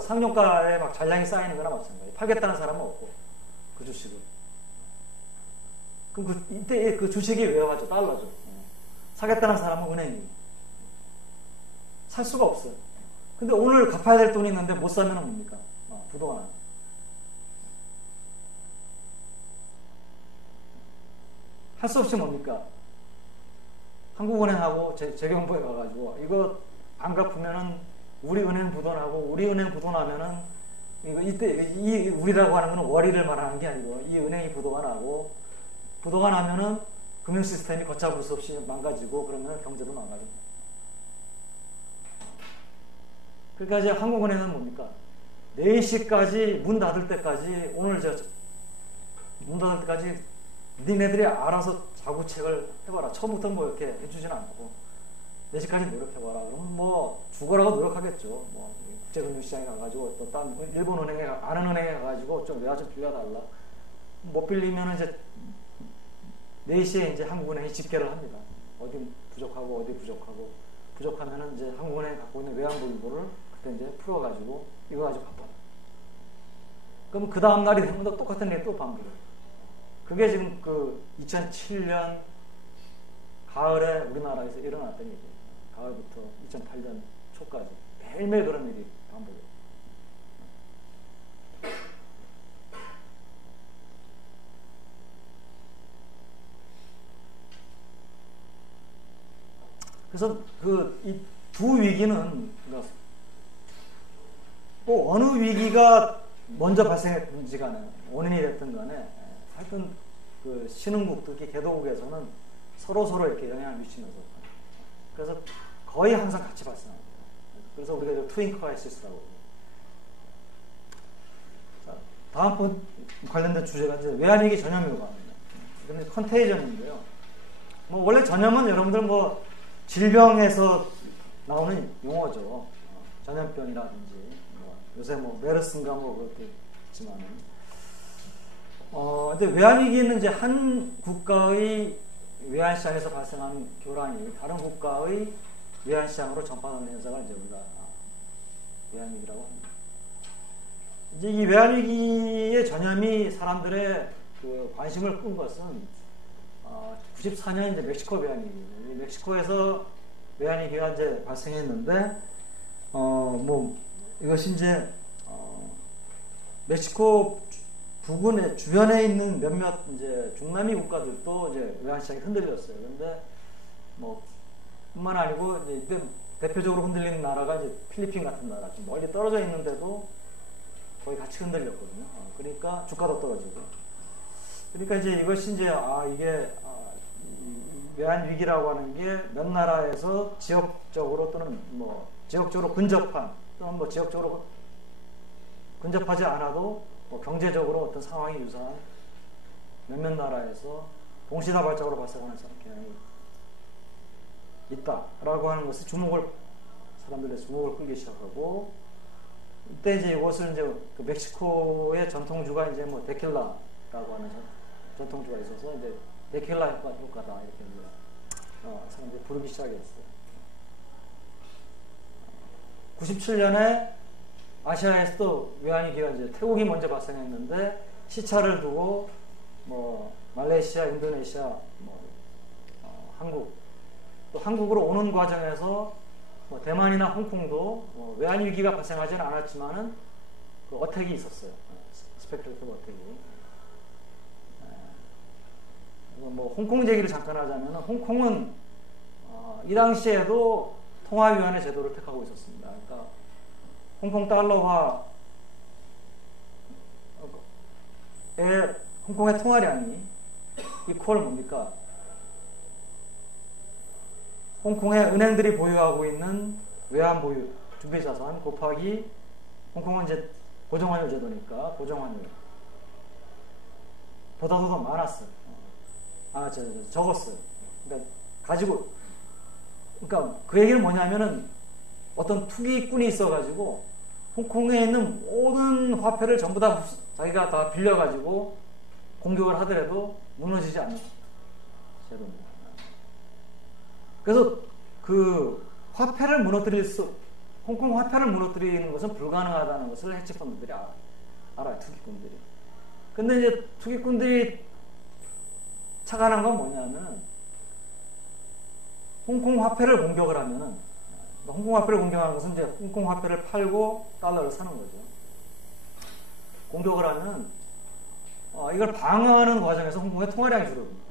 상종가에 막 잔량이 쌓이는 거나 마찬가지예요. 팔겠다는 사람은 없고, 그 주식을. 그럼 이때 그 주식이 외화죠. 달러죠. 사겠다는 사람은 은행이. 살 수가 없어요. 근데 오늘 갚아야 될 돈이 있는데 못 사면 뭡니까? 부도가 나요. 할 수 없이 뭡니까? 한국은행하고 재경부에 가가지고 이거 안 갚으면은 우리 은행 부도나고, 우리 은행 부도나면은 이때 이 우리라고 하는 거는 월의를 말하는 게 아니고 이 은행이 부도가 나고, 부도가 나면은 금융 시스템이 걷잡을 수 없이 망가지고, 그러면 경제도 망가집니다. 그러니까 이제 한국은행은 뭡니까? 4시까지 문 닫을 때까지, 오늘 문 닫을 때까지 니네들이 알아서 자구책을 해봐라. 처음부터 뭐 이렇게 해주진 않고 4시까지 노력해봐라. 그러면 뭐 죽어라고 노력하겠죠. 뭐 국제금융시장에 가가지고 또 딴 일본 은행에, 아는 은행에 가가지고 좀 외화 좀 빌려달라. 못 빌리면 이제 4시에 이제 한국은행이 집계를 합니다. 어디 부족하고 어디 부족하면은 이제 한국은행이 갖고 있는 외환보 일부를 그때 이제 풀어가지고 이거 가지고 갚아라. 그럼 그 다음날이 되면 똑같은 일이 또 반복해요. 그게 지금 그 2007년 가을에 우리나라에서 일어났던 일이에요. 가을부터 2008년 초까지 매일매일 그런 일이 반복해요. 그래서 이 두 위기는 또 어느 위기가 먼저 발생했든지 간에, 원인이 됐든 간에, 하여튼 그 신흥국, 특히 개도국에서는 서로 이렇게 영향을 미치면서, 그래서 거의 항상 같이 발생합니다. 그래서 우리가 트윈 크라이시스라고. 자, 다음번 관련된 주제가 이제 외환위기 전염효과입니다. 이건 컨테이전인데요. 뭐 원래 전염은 여러분들 뭐 질병에서 나오는 용어죠. 전염병이라든지, 뭐 요새 뭐 메르스인가 뭐 그것도 있지만은. 근데 외환위기는 이제 한 국가의 외환시장에서 발생하는 교란이 다른 국가의 외환시장으로 전파하는 현상을 이제 우리가 외환위기라고 합니다. 이제 이 외환위기의 전염이 사람들의 그 관심을 끈 것은 94년 이제 멕시코 외환위기. 멕시코에서 외환위기가 이제 발생했는데, 뭐 이것이 이제 멕시코 부근에 주변에 있는 몇몇 이제 중남미 국가들도 이제 외환시장이 흔들렸어요. 그런데 뭐 뿐만 아니고 이제 대표적으로 흔들리는 나라가 이제 필리핀 같은 나라, 좀 멀리 떨어져 있는데도 거의 같이 흔들렸거든요. 그러니까 주가도 떨어지고. 그러니까 이제 이것이 이제 이게 외환 위기라고 하는 게 몇 나라에서 지역적으로 또는 뭐 지역적으로 근접한, 또는 뭐 지역적으로 근접하지 않아도 뭐 경제적으로 어떤 상황이 유사한 몇몇 나라에서 동시다발적으로 발생하는 경향이 있다라고 하는 것을 사람들의 주목을 끌기 시작하고, 이때 이제 이것을 이제 그 멕시코의 전통주가 이제 뭐 데킬라라고 하는 전통주가 있어서 이제 데킬라 효과다 이렇게 이제 사람들이 부르기 시작했어요. 97년에 아시아에서도 외환위기가 이제 태국이 먼저 발생했는데, 시차를 두고 뭐 말레이시아, 인도네시아, 뭐 한국, 또 한국으로 오는 과정에서 뭐 대만이나 홍콩도 뭐 외환위기가 발생하지는 않았지만은 그 어택이 있었어요. 스페큘레이티브 어택이. 뭐 홍콩 얘기를 잠깐 하자면, 홍콩은 이 당시에도 통화위안의 제도를 택하고 있었습니다. 그러니까 홍콩 달러화 홍콩의 통화량이 이퀄 뭡니까? 홍콩의 은행들이 보유하고 있는 외환 보유 준비자산 곱하기, 홍콩은 이제 고정환율 제도니까 고정환율 보다도 더 많았어요. 적었어요. 그러니까 그러니까 그 얘기는 뭐냐면은, 어떤 투기꾼이 있어가지고 홍콩에 있는 모든 화폐를 전부 다 자기가 다 빌려가지고 공격을 하더라도 무너지지 않는 제도입니다. 그래서 그 화폐를 홍콩 화폐를 무너뜨리는 것은 불가능하다는 것을 해치펀드들이 알아요, 투기꾼들이. 근데 이제 투기꾼들이 착안한 건 뭐냐면, 홍콩 화폐를 공격을 하면은, 홍콩 화폐를 공격하는 것은 이제 홍콩 화폐를 팔고 달러를 사는 거죠. 공격을 하면 이걸 방어하는 과정에서 홍콩의 통화량이 줄어듭니다.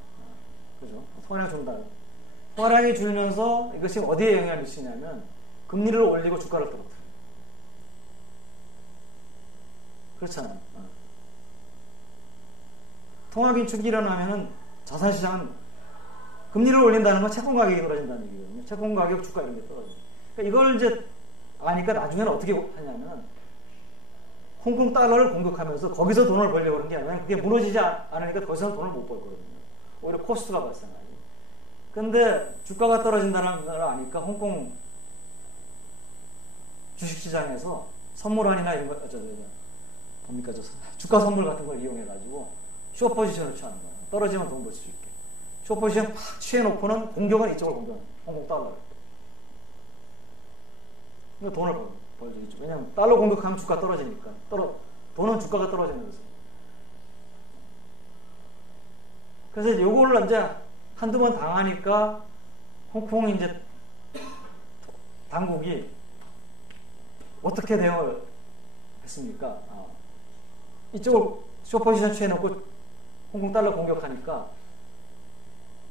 그죠? 통화량이 줄다. 통화량이 줄면서 이것이 어디에 영향을 미치냐면, 금리를 올리고 주가를 떨어뜨려요. 그렇잖아요. 통화 긴축이 일어나면은 자산시장은 금리를 올린다는 건 채권 가격이 떨어진다는 얘기거든요. 채권 가격, 주가 이런 게 떨어져요. 그러니까 이걸 이제 아니까 나중에는 어떻게 하냐면, 홍콩 달러를 공격하면서 거기서 돈을 벌려고 하는 게 아니라, 그게 무너지지 않으니까 더 이상 돈을 못 벌거든요. 오히려 코스트가 발생하죠. 근데 주가가 떨어진다는 걸 아니까 홍콩 주식시장에서 선물환이나 이런 거, 주가 선물 같은 걸 이용해가지고 숏포지션을 취하는 거예요. 떨어지면 돈 벌 수 있게. 숏포지션 팍 취해놓고는 공격은 이쪽을 공격하는 거예요. 홍콩 달러를. 이거 돈을 벌죠. 왜냐하면 달러 공격하면 주가 떨어지니까. 돈은 주가가 떨어지는 거죠. 그래서 요거를 이제 한두 번 당하니까 홍콩 이제 당국이 어떻게 대응을 했습니까? 이쪽을 숏포지션 취해놓고 홍콩 달러 공격하니까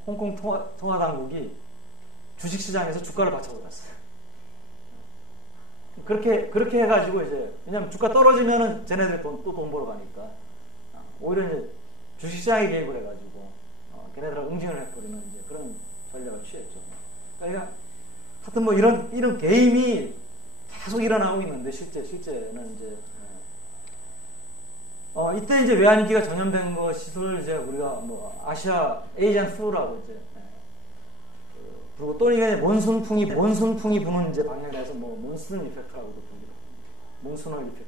홍콩 통화 당국이 주식시장에서 주가를 받쳐버렸어요. 그렇게 해가지고 이제, 왜냐면 주가 떨어지면은 쟤네들이 또 돈 벌어 가니까, 오히려 이제 주식시장에 개입을 해가지고, 걔네들하고 응징을 해버리는 이제 그런 전략을 취했죠. 그러니까, 하여튼 뭐 이런 게임이 계속 일어나고 있는데, 실제는 이제, 이때 이제 외환위기가 전염된 것을 이제 우리가 뭐 아시안 플루라고 이제, 그리고 또 이게 몬순풍이 부는 이제 방향에서 뭐 몬순 이펙트라고도 부르기도 합니다. 몬순얼 이펙트.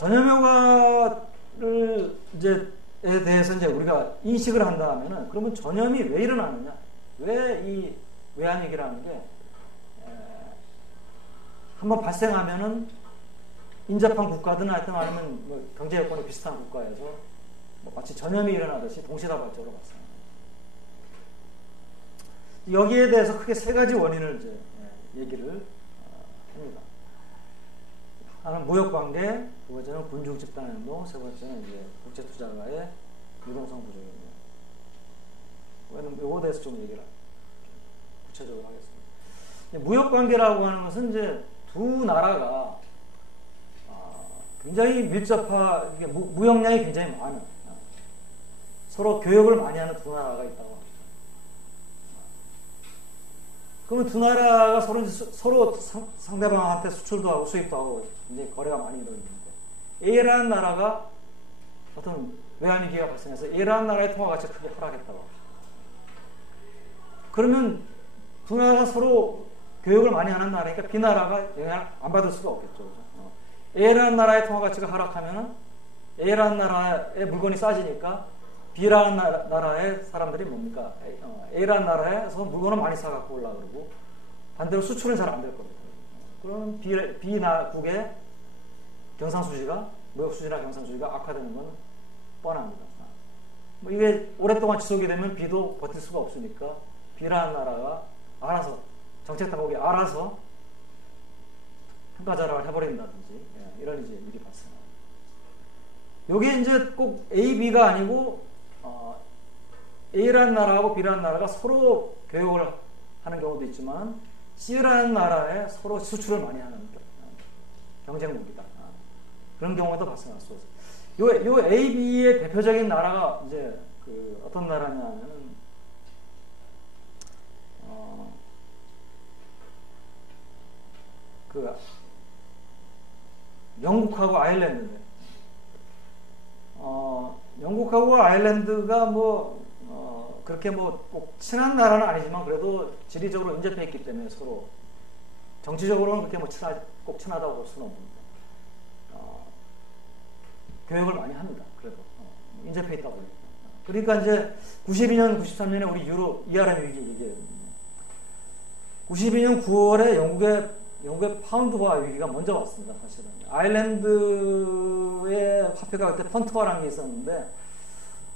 전염효과를 에 대해서 이제 우리가 인식을 한다면은, 그러면 전염이 왜 일어나느냐? 왜 이 외환위기라는 게 한번 발생하면은 인접한 국가든 하여튼 아니면 뭐 경제 여건이 비슷한 국가에서 뭐 마치 전염이 일어나듯이 동시다발적으로 발생합니다. 여기에 대해서 크게 세 가지 원인을 이제 얘기를 합니다. 하나는 무역관계, 두 번째는 군중 집단 행동, 세 번째는 이제 국제투자가의 유동성 부족입니다. 이거에 대해서 좀 얘기를 구체적으로 하겠습니다. 무역관계라고 하는 것은 이제 두 나라가 굉장히 무역량이 굉장히 많은, 서로 교역을 많이 하는 두 나라가 있다고 합니다. 그러면 두 나라가 서로 상대방한테 수출도 하고 수입도 하고 이제 거래가 많이 이루어지는데 A라는 나라가 어떤 외환 위기가 발생해서 A라는 나라의 통화 가치가 크게 하락했다고. 그러면 두 나라가 서로 교역을 많이 하는 나라니까 B 나라가 영향을 안 받을 수가 없겠죠. A라는 나라의 통화 가치가 하락하면은 A라는 나라의 물건이 싸지니까 B라는 나라의 사람들이 뭡니까? A라는 나라에서 물건을 많이 사갖고 올라 그러고 반대로 수출은 잘 안 될 겁니다. 그럼 B국의 경상수지가 무역수지나 경상수지가 악화되는 건 뻔합니다. 뭐 이게 오랫동안 지속이 되면 B도 버틸 수가 없으니까 B라는 나라가 알아서 정책 당국이 알아서 평가자락을 해버린다든지 이런 이제 일이 발생합니다. 요게 이제 꼭 A, B가 아니고 A라는 나라하고 B라는 나라가 서로 교역을 하는 경우도 있지만 C라는 나라에 서로 수출을 많이 하는 경쟁국이다. 그런 경우도 발생할 수 있어요. 요 A, B의 대표적인 나라가 이제 그 어떤 나라냐면 그 영국하고 아일랜드인데 영국하고 아일랜드가 뭐 그렇게 뭐 꼭 친한 나라는 아니지만 그래도 지리적으로 인접해 있기 때문에 서로 정치적으로는 그렇게 뭐 꼭 친하다고 볼 수는 없는데 교역을 많이 합니다. 그래도 인접해 있다 보니까. 그러니까 이제 92년, 93년에 우리 유로 ERM 위기 이게 92년 9월에 영국의 파운드화 위기가 먼저 왔습니다. 사실은 아일랜드의 화폐가 그때 펀트화라는 게 있었는데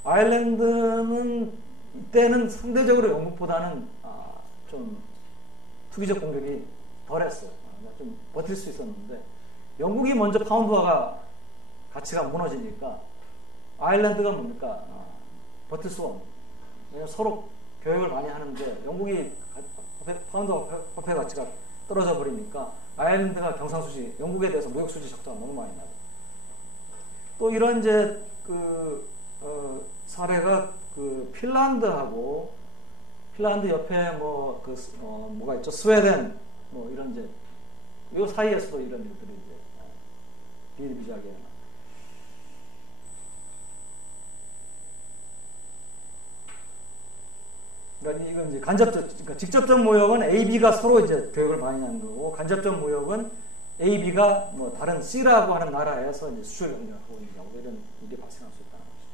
아일랜드는 이때는 상대적으로 영국보다는 좀 투기적 공격이 덜했어요. 좀 버틸 수 있었는데 영국이 먼저 파운드화가 가치가 무너지니까 아일랜드가 뭡니까? 버틸 수가 없는. 왜냐하면 서로 교역을 많이 하는데 영국이 파운드화 화폐 가치가 떨어져 버리니까 아일랜드가 경상수지, 영국에 대해서 무역수지 적자가 너무 많이 나요. 또 이런 이제 사례가 핀란드하고 핀란드 옆에 뭐가 있죠? 스웨덴 뭐 이런 이제 요 사이에서도 이런 일들이 이제 비일비재하게 그러니까 이건 이제 그러니까 직접적 무역은 A, B가 서로 이제 교역을 많이 하는 거고 간접적 무역은 A, B가 뭐 다른 C라고 하는 나라에서 이제 수출 경쟁을 하고 있는 경우 이런 일이 발생할 수 있다는 거죠.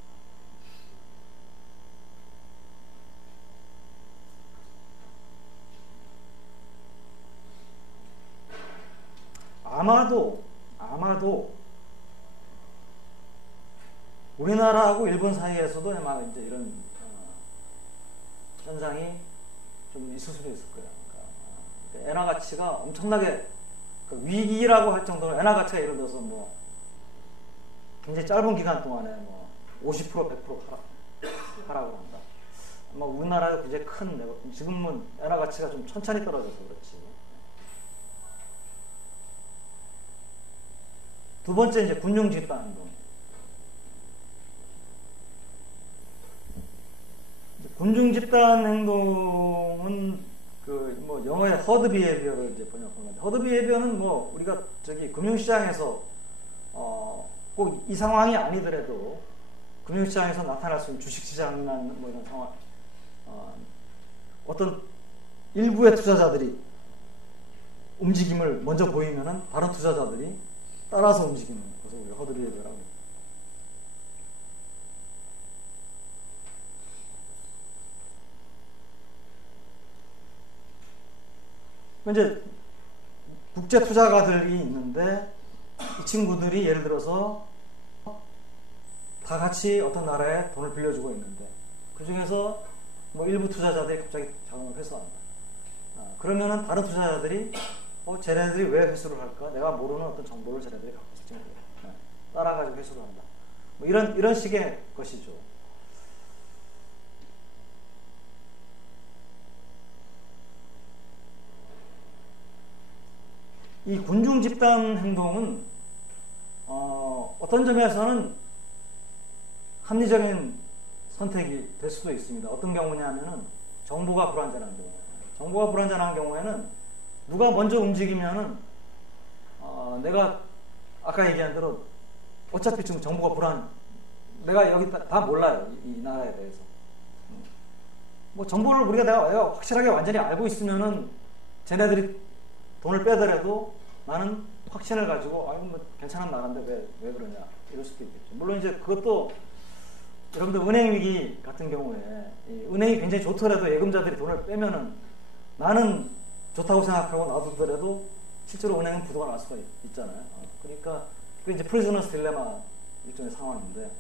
아마도 우리나라하고 일본 사이에서도 아마 이제 이런 현상이 좀 있을 수도 있을 거예요. 그러니까 엔화 가치가 엄청나게 위기라고 할 정도로 엔화 가치가 예를 들어서 뭐 굉장히 짧은 기간 동안에 뭐 50% 100% 하락을 한다. 아마 우리나라도 굉장히 큰 지금은 엔화 가치가 좀 천천히 떨어져서 그렇지. 두 번째 이제 군용 집단 행동. 군중 집단 행동은 뭐 영어의 허드 비헤비어를 이제 번역한 건데 허드 비헤비어는 뭐 우리가 금융시장에서 꼭 이 상황이 아니더라도 금융시장에서 나타날 수 있는 주식시장이나 뭐 이런 상황 어떤 일부의 투자자들이 움직임을 먼저 보이면은 다른 투자자들이 따라서 움직이는 것을 우리가 허드 비헤비어라고 합니다. 이제 국제 투자가들이 있는데 이 친구들이 예를 들어서 다 같이 어떤 나라에 돈을 빌려주고 있는데 그 중에서 뭐 일부 투자자들이 갑자기 자금을 회수한다. 그러면은 다른 투자자들이 쟤네들이 왜 회수를 할까? 내가 모르는 어떤 정보를 쟤네들이 갖고 있을지 모르겠다. 따라가지고 회수를 한다. 뭐 이런 식의 것이죠. 이 군중 집단 행동은 어떤 점에서는 합리적인 선택이 될 수도 있습니다. 어떤 경우냐면은 정보가 불완전한 경우. 정보가 불완전한 경우에는 누가 먼저 움직이면은 내가 아까 얘기한 대로 어차피 지금 정보가 내가 여기 다 몰라요. 이 나라에 대해서. 뭐 정보를 내가 확실하게 완전히 알고 있으면은 쟤네들이 돈을 빼더라도 나는 확신을 가지고 뭐 괜찮은 나라인데 왜 그러냐 이럴 수도 있겠죠. 물론 이제 그것도 여러분들 은행 위기 같은 경우에 은행이 굉장히 좋더라도 예금자들이 돈을 빼면은 나는 좋다고 생각하고 놔두더라도 실제로 은행은 부도가 날 수가 있잖아요. 그러니까 그게 이제 프리즈너스 딜레마 일종의 상황인데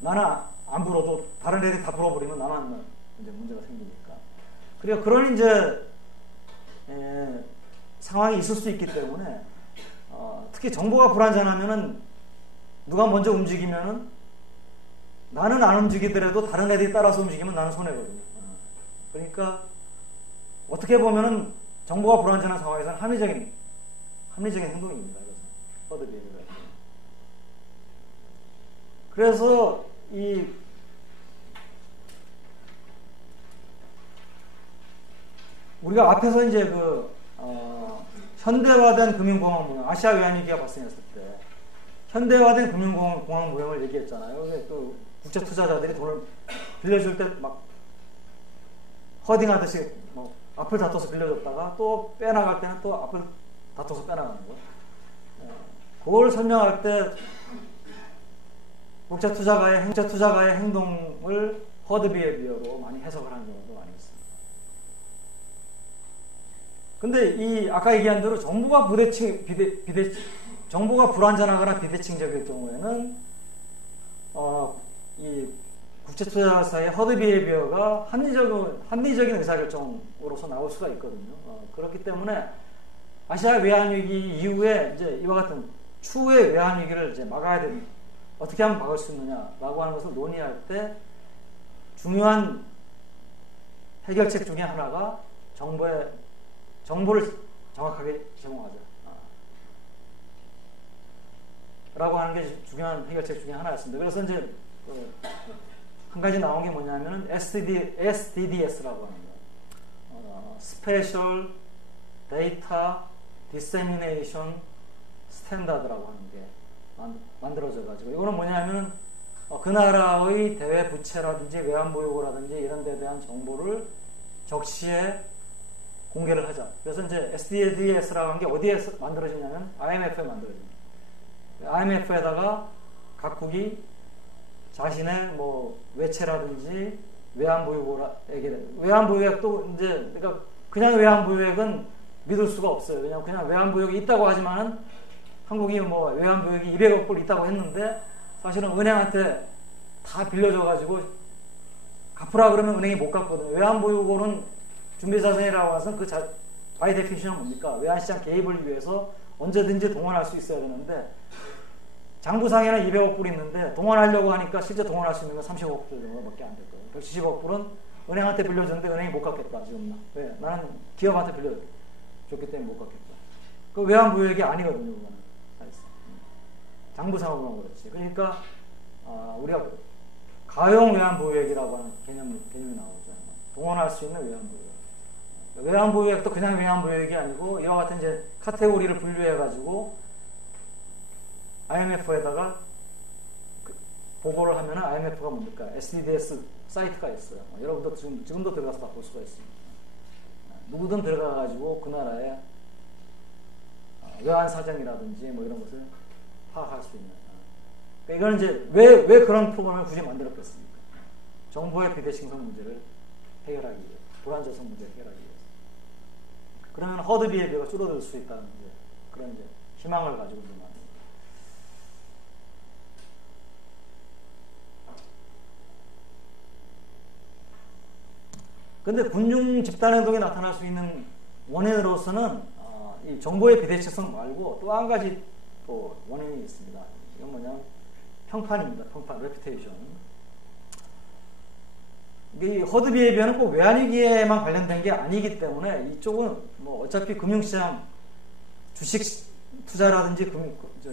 나는 안 불어도 다른 애들이 다 불어버리면 나만 이제 문제가 생기니까. 그리고 그런 이제 상황이 있을 수 있기 때문에 특히 정보가 불완전하면은 누가 먼저 움직이면은 나는 안 움직이더라도 다른 애들이 따라서 움직이면 나는 손해거든요. 그러니까 어떻게 보면은 정보가 불완전한 상황에서는 합리적인 행동입니다. 그래서 우리가 앞에서 이제 현대화된 금융공황 무형, 아시아 외환위기가 발생했을 때 현대화된 금융공황 무형을 얘기했잖아요. 또 국제 투자자들이 돈을 빌려줄 때 막 허딩하듯이 뭐 앞을 다퉈서 빌려줬다가 또 빼나갈 때는 또 앞을 다퉈서 빼나가는 거. 그걸 설명할 때 국제 투자가의 행동을 허드 비헤비어로 많이 해석을 하는 경우도 많이 있습니다. 근데 아까 얘기한 대로 정보가 불완전하거나 비대칭적일 경우에는 이 국제투자사의 허드 비헤비어가 합리적인 의사결정으로서 나올 수가 있거든요. 그렇기 때문에 아시아 외환위기 이후에 이제 이와 같은 추후의 외환위기를 이제 막아야 됩니다. 어떻게 하면 막을 수 있느냐라고 하는 것을 논의할 때 중요한 해결책 중에 하나가 정보를 정확하게 제공하자. 라고 하는 게 중요한 해결책 중에 하나였습니다. 그래서 이제 한 가지 나온 게 뭐냐면은 SDDS라고 하는 거예요. Special Data Dissemination Standard라고 하는 게 만들어져가지고 이거는 뭐냐면 그 나라의 대외 부채라든지 외환 보유고라든지 이런 데에 대한 정보를 적시에 공개를 하자. 그래서 이제 SDDS라고 하는 게 어디에 만들어지냐면 IMF에 만들어집니다. IMF에다가 각국이 자신의 뭐 외채라든지 외환 보유액도 이제 그러니까 그냥 외환 보유액은 믿을 수가 없어요. 그냥 외환 보유액이 있다고 하지만은 한국이 뭐 외환 보유액이 200억 불 있다고 했는데 사실은 은행한테 다 빌려줘가지고 갚으라 그러면 은행이 못 갚거든요. 외환 보유고는 준비자산이라고 해서 바이 데피니션은 뭡니까? 외환시장 개입을 위해서 언제든지 동원할 수 있어야 되는데 장부상에는 200억 불이 있는데 동원하려고 하니까 실제 동원할 수 있는 건 30억 불 정도밖에 안 될 거예요. 170억 불은 은행한테 빌려줬는데 은행이 못 갚겠다. 지금 왜? 나는 기업한테 빌려줬기 때문에 못 갚겠다. 그 외환 보유액이 아니거든요. 그거는. 장부상으로만 그렇지. 그러니까 우리가 가용 외환 보유액이라고 하는 개념이 나오죠. 동원할 수 있는 외환 보유액. 외환 보유액도 그냥 외환 보유액이 아니고 이와 같은 이제 카테고리를 분류해가지고 IMF에다가 보고를 하면은 IMF가 뭡니까? SDDS 사이트가 있어요. 여러분도 지금도 들어가서 다 볼 수가 있습니다. 누구든 들어가가지고 그 나라의 외환 사정이라든지 뭐 이런 것을 파악할 수 있는. 그러니까 이거는 이제 왜 그런 프로그램을 굳이 만들었겠습니까? 정보의 비대칭성 문제를 해결하기 위해, 불안정성 문제를 해결하기 위해서. 그러면 허드 비헤비어가 줄어들 수 있다는 그런 이제 희망을 가지고 있는 겁니다. 근데 군중 집단 행동이 나타날 수 있는 원인으로서는 이 정보의 비대칭성 말고 또 한 가지 또 원인이 있습니다. 이건 뭐냐면 평판입니다. 평판, 레퓨테이션. 이 허드 비헤비어는 꼭 외환위기에만 관련된 게 아니기 때문에 이쪽은 뭐 어차피 금융시장, 주식 투자라든지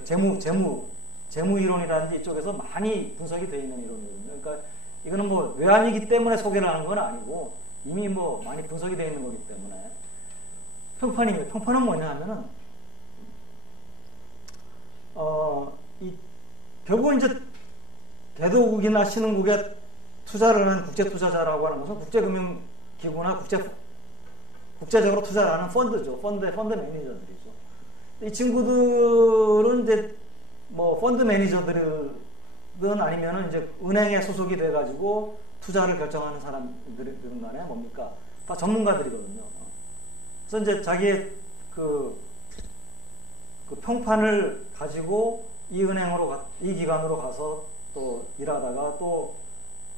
재무 이론이라든지 이쪽에서 많이 분석이 되어 있는 이론이거든요. 그러니까 이거는 뭐 외환위기 때문에 소개를 하는 건 아니고 이미 뭐 많이 분석이 되어 있는 거기 때문에 평판입니다. 평판은 뭐냐 하면은 결국은 이제 대도국이나 신흥국에 투자를 하는 국제투자자라고 하는 것은 국제금융기구나 국제적으로 투자를 하는 펀드죠. 펀드 매니저들이죠. 이 친구들은 이제 뭐 펀드 매니저들은 아니면은 이제 은행에 소속이 돼가지고 투자를 결정하는 사람들은 간에 뭡니까? 다 전문가들이거든요. 그래서 이제 자기의 그 평판을 가지고 이 기관으로 가서 또 일하다가 또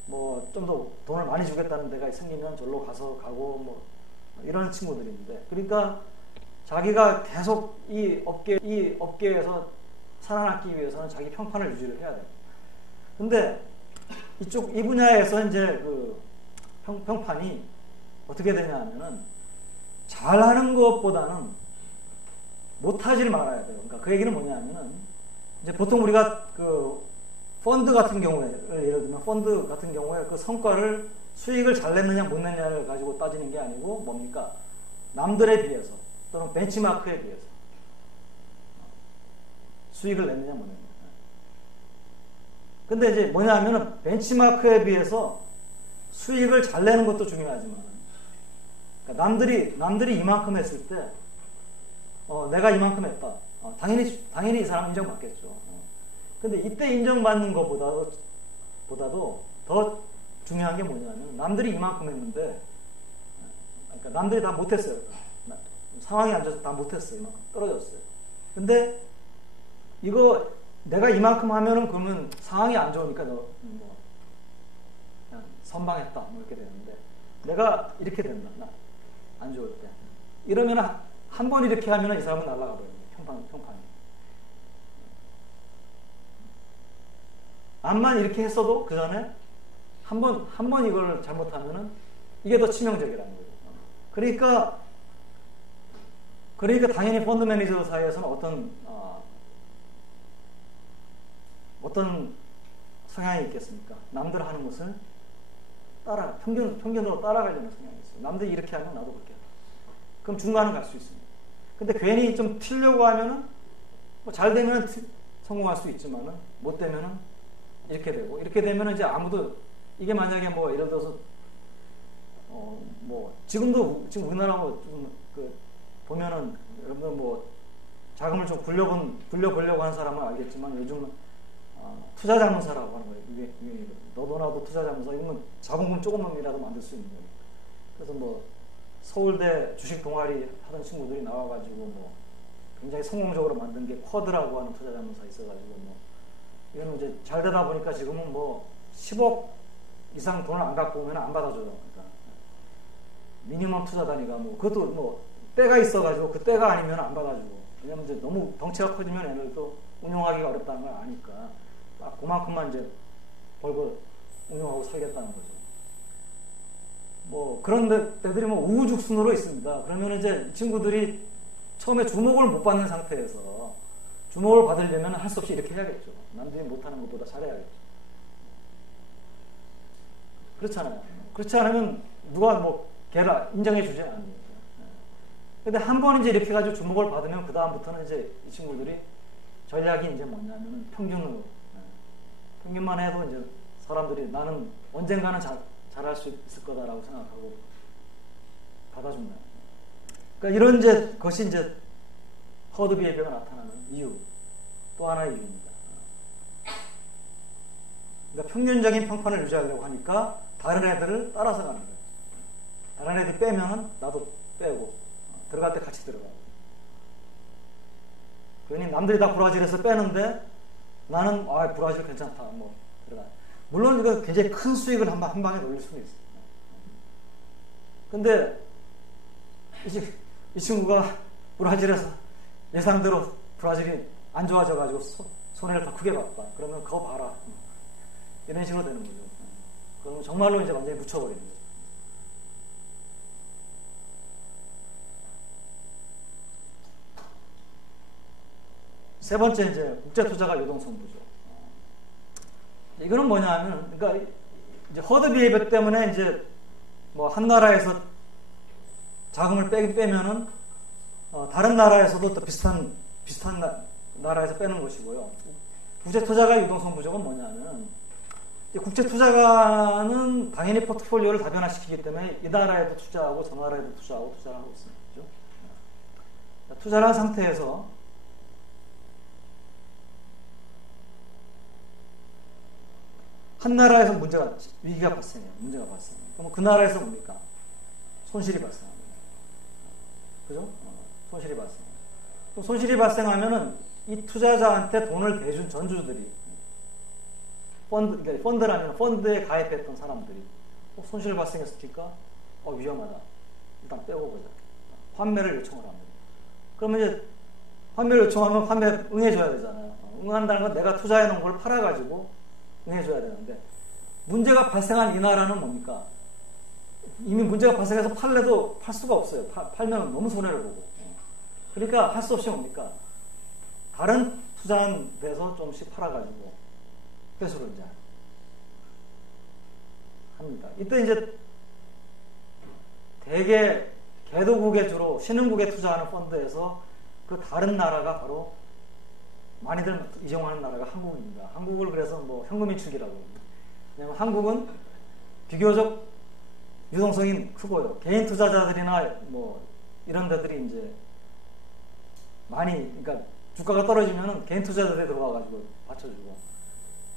뭐 좀 더 돈을 많이 주겠다는 데가 생기면 절로 가고 뭐 이런 친구들인데, 그러니까 자기가 계속 이 업계에서 살아남기 위해서는 자기 평판을 유지를 해야 돼요. 근데 이 분야에서 이제 그 평판이 어떻게 되냐 하면은 잘하는 것보다는 못하지를 말아야 돼요. 그러니까 그 얘기는 뭐냐 하면은 이제 보통 우리가 그 펀드 같은 경우에, 예를 들면 펀드 같은 경우에 그 성과를 수익을 잘 냈느냐 못 냈느냐를 가지고 따지는 게 아니고 뭡니까? 남들에 비해서 또는 벤치마크에 비해서 수익을 냈느냐 못 냈느냐. 근데 이제 뭐냐 하면은 벤치마크에 비해서 수익을 잘 내는 것도 중요하지만, 그러니까 남들이 이만큼 했을 때 내가 이만큼 했다. 당연히 이 사람 인정받겠죠. 근데 이때 인정받는 것보다도 더 중요한 게 뭐냐면 남들이 이만큼 했는데, 그러니까 남들이 다 못했어요. 상황이 안 좋아서 다 못했어요. 이만큼 떨어졌어요. 근데 이거 내가 이만큼 하면은 그러면 상황이 안 좋으니까 너 뭐 그냥 선방했다 뭐 이렇게 되는데, 내가 이렇게 된다. 나 안 좋을 때 이러면 한 번 이렇게 하면은 이 사람은 날아가 버려요. 평판이. 암만 이렇게 했어도 그 전에 한 번 이걸 잘못하면은 이게 더 치명적이라는 거예요. 그러니까 당연히 펀드 매니저 사이에서는 어떤 성향이 있겠습니까? 남들 하는 것을 평균으로 따라가려는 성향이 있어요. 남들이 이렇게 하면 나도 그렇게 한다. 그럼 중간은 갈 수 있습니다. 근데 괜히 좀 튀려고 하면은 뭐 잘 되면 성공할 수 있지만은 못 되면은 이렇게 되면은 이제 아무도, 이게 만약에 뭐 예를 들어서 뭐 지금 우리나라 보면은 여러분들 뭐 자금을 좀 굴려보려고 하는 사람은 알겠지만 요즘은 투자자문사라고 하는 거예요. 이게 너도 나도 투자자문사, 이건 자본금 조금만이라도 만들 수 있는 거예요. 그래서 뭐 서울대 주식 동아리 하던 친구들이 나와가지고 뭐 굉장히 성공적으로 만든 게 쿼드라고 하는 투자자문사 있어가지고 뭐 이거는 이제 잘 되다 보니까 지금은 뭐 10억 이상 돈을 안 갖고 오면 안 받아줘요. 그러니까 미니멈 투자 단위가 뭐 그것도 뭐 때가 있어가지고 그 때가 아니면 안 받아주고, 왜냐면 이제 너무 덩치가 커지면 애들도 운용하기가 어렵다는 걸 아니까 딱 그만큼만 이제 벌고 운용하고 살겠다는 거죠. 뭐 그런 데들이 뭐 우후죽순으로 있습니다. 그러면 이제 친구들이 처음에 주목을 못 받는 상태에서 주목을 받으려면 할 수 없이 이렇게 해야겠죠. 남들이 못하는 것보다 잘해야겠죠. 그렇잖아요. 그렇지 않으면 누가 뭐 걔라 인정해주지 않습니다. 근데 한 번 이제 이렇게 해가지고 주목을 받으면 그 다음부터는 이제 이 친구들이 전략이 이제 뭐냐면 평균만 해도 이제 사람들이 나는 언젠가는 잘할 수 있을 거다라고 생각하고 받아준다. 그러니까 이런 이제 것이 이제 허드 비헤이비어가 나타나는 이유, 또 하나의 이유입니다. 그러니까 평균적인 평판을 유지하려고 하니까 다른 애들을 따라서 가는 거예요. 다른 애들이 빼면은 나도 빼고, 들어갈 때 같이 들어가고. 괜히 남들이 다 브라질에서 빼는데 나는 브라질 괜찮다 뭐 들어가. 물론 이거 굉장히 큰 수익을 한 방에 놀릴 수는 있어요. 근데 이 친구가 브라질에서 예상대로 브라질이 안 좋아져가지고 손해를 더 크게 봤다. 그러면 그거 봐라. 이런 식으로 되는 거죠. 그러면 정말로 이제 완전히 묻혀버리는 거죠. 세 번째 이제 국제투자가 유동성부죠. 이거는 뭐냐 하면, 그러니까 이제 허드 비헤이비어 때문에 이제 뭐 한 나라에서 자금을 빼면은 다른 나라에서도 또 비슷한 나라에서 빼는 것이고요. 국제 투자가 유동성 부족은 뭐냐면 국제 투자가는 당연히 포트폴리오를 다변화시키기 때문에 이 나라에도 투자하고 저 나라에도 투자하고 있습니다. 그렇죠? 투자를 한 상태에서 한 나라에서 위기가 발생해요. 문제가 발생해요. 그럼 그 나라에서 뭡니까? 손실이 발생합니다. 그죠? 손실이 발생해요. 그럼 손실이 발생하면은 이 투자자한테 돈을 대준 전주들이 펀드라면 펀드에 가입했던 사람들이 손실 발생했으니까 위험하다. 일단 빼고 보자. 환매를 요청을 합니다. 그러면 이제 환매를 요청하면 환매 응해줘야 되잖아요. 응한다는 건 내가 투자해 놓은 걸 팔아가지고 응해줘야 되는데 문제가 발생한 이 나라는 뭡니까? 이미 문제가 발생해서 팔래도 팔 수가 없어요. 팔면 너무 손해를 보고. 그러니까 할 수 없이 뭡니까? 다른 투자한 데서 좀씩 팔아가지고 회수를 이제 합니다. 이때 이제 대개 개도국에 주로 신흥국에 투자하는 펀드에서 그 다른 나라가 바로 많이들 이용하는 나라가 한국입니다. 한국을 그래서 뭐 현금인축이라고 합니다. 왜냐하면 한국은 비교적 유동성이 크고요. 개인 투자자들이나 뭐 이런 데들이 이제 많이, 그러니까 주가가 떨어지면은 개인 투자자들이 들어와가지고 받쳐주고,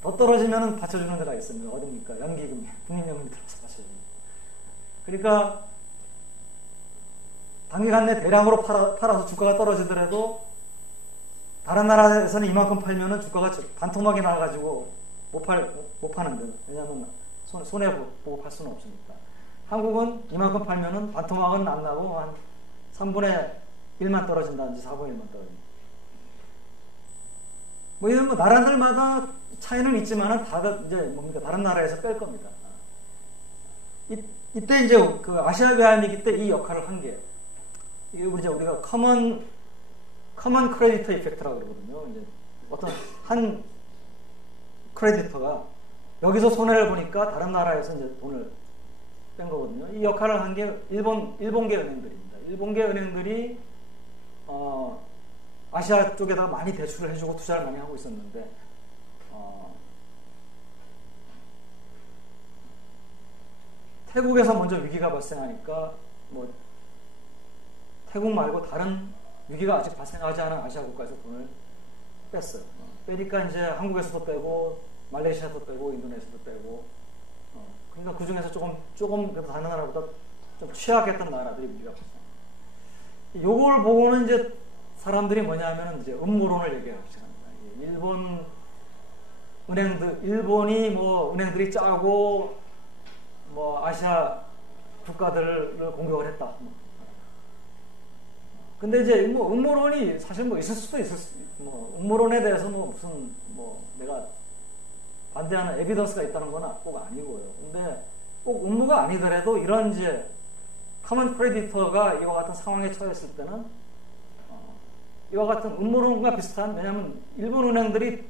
더 떨어지면은 받쳐주는 데가 있습니다. 어딥니까? 연기금, 국민연금이 들어서 받쳐줍니다. 그러니까 단기간 내 대량으로 팔아서 주가가 떨어지더라도 다른 나라에서는 이만큼 팔면은 주가가 반토막이 나가지고 못 파는데, 왜냐하면 손해보고 팔 수는 없으니까. 한국은 이만큼 팔면은 반토막은 안 나고 한 3분의 1만 떨어진다든지 4분의 1만 떨어집니다. 뭐 이런 뭐 나라들마다 차이는 있지만은 다들 이제 뭡니까? 다른 나라에서 뺄 겁니다. 이때 이제 그 아시아 외환위기 때 이 역할을 한 게, 이게 우리가 커먼 크레디터 이펙트라고 그러거든요. 이제 어떤 한 크레디터가 여기서 손해를 보니까 다른 나라에서 이제 돈을 뺀 거거든요. 이 역할을 한 게 일본계 은행들입니다. 일본계 은행들이 아시아 쪽에다가 많이 대출을 해주고 투자를 많이 하고 있었는데, 태국에서 먼저 위기가 발생하니까 뭐 태국 말고 다른 위기가 아직 발생하지 않은 아시아 국가에서 돈을 뺐어요. 빼니까 이제 한국에서도 빼고 말레이시아도 빼고 인도네시아도 빼고, 그러니까 그 중에서 조금 그래도 다른 나라보다 좀 취약했던 나라들이 위기가 발생. 요걸 보고는 이제 사람들이 뭐냐면 이제 음모론을 얘기하기 시작합니다. 일본이 뭐 은행들이 짜고 뭐 아시아 국가들을 공격을 했다. 근데 이제 뭐 음모론이 사실 뭐 있을 수도 뭐 음모론에 대해서 뭐 무슨 뭐 내가 반대하는 에비던스가 있다는 건 꼭 아니고요. 근데 꼭 음모가 아니더라도 이런 이제 커먼 크레디터가 이와 같은 상황에 처했을 때는 이와 같은 음모론과 비슷한, 왜냐하면 일본 은행들이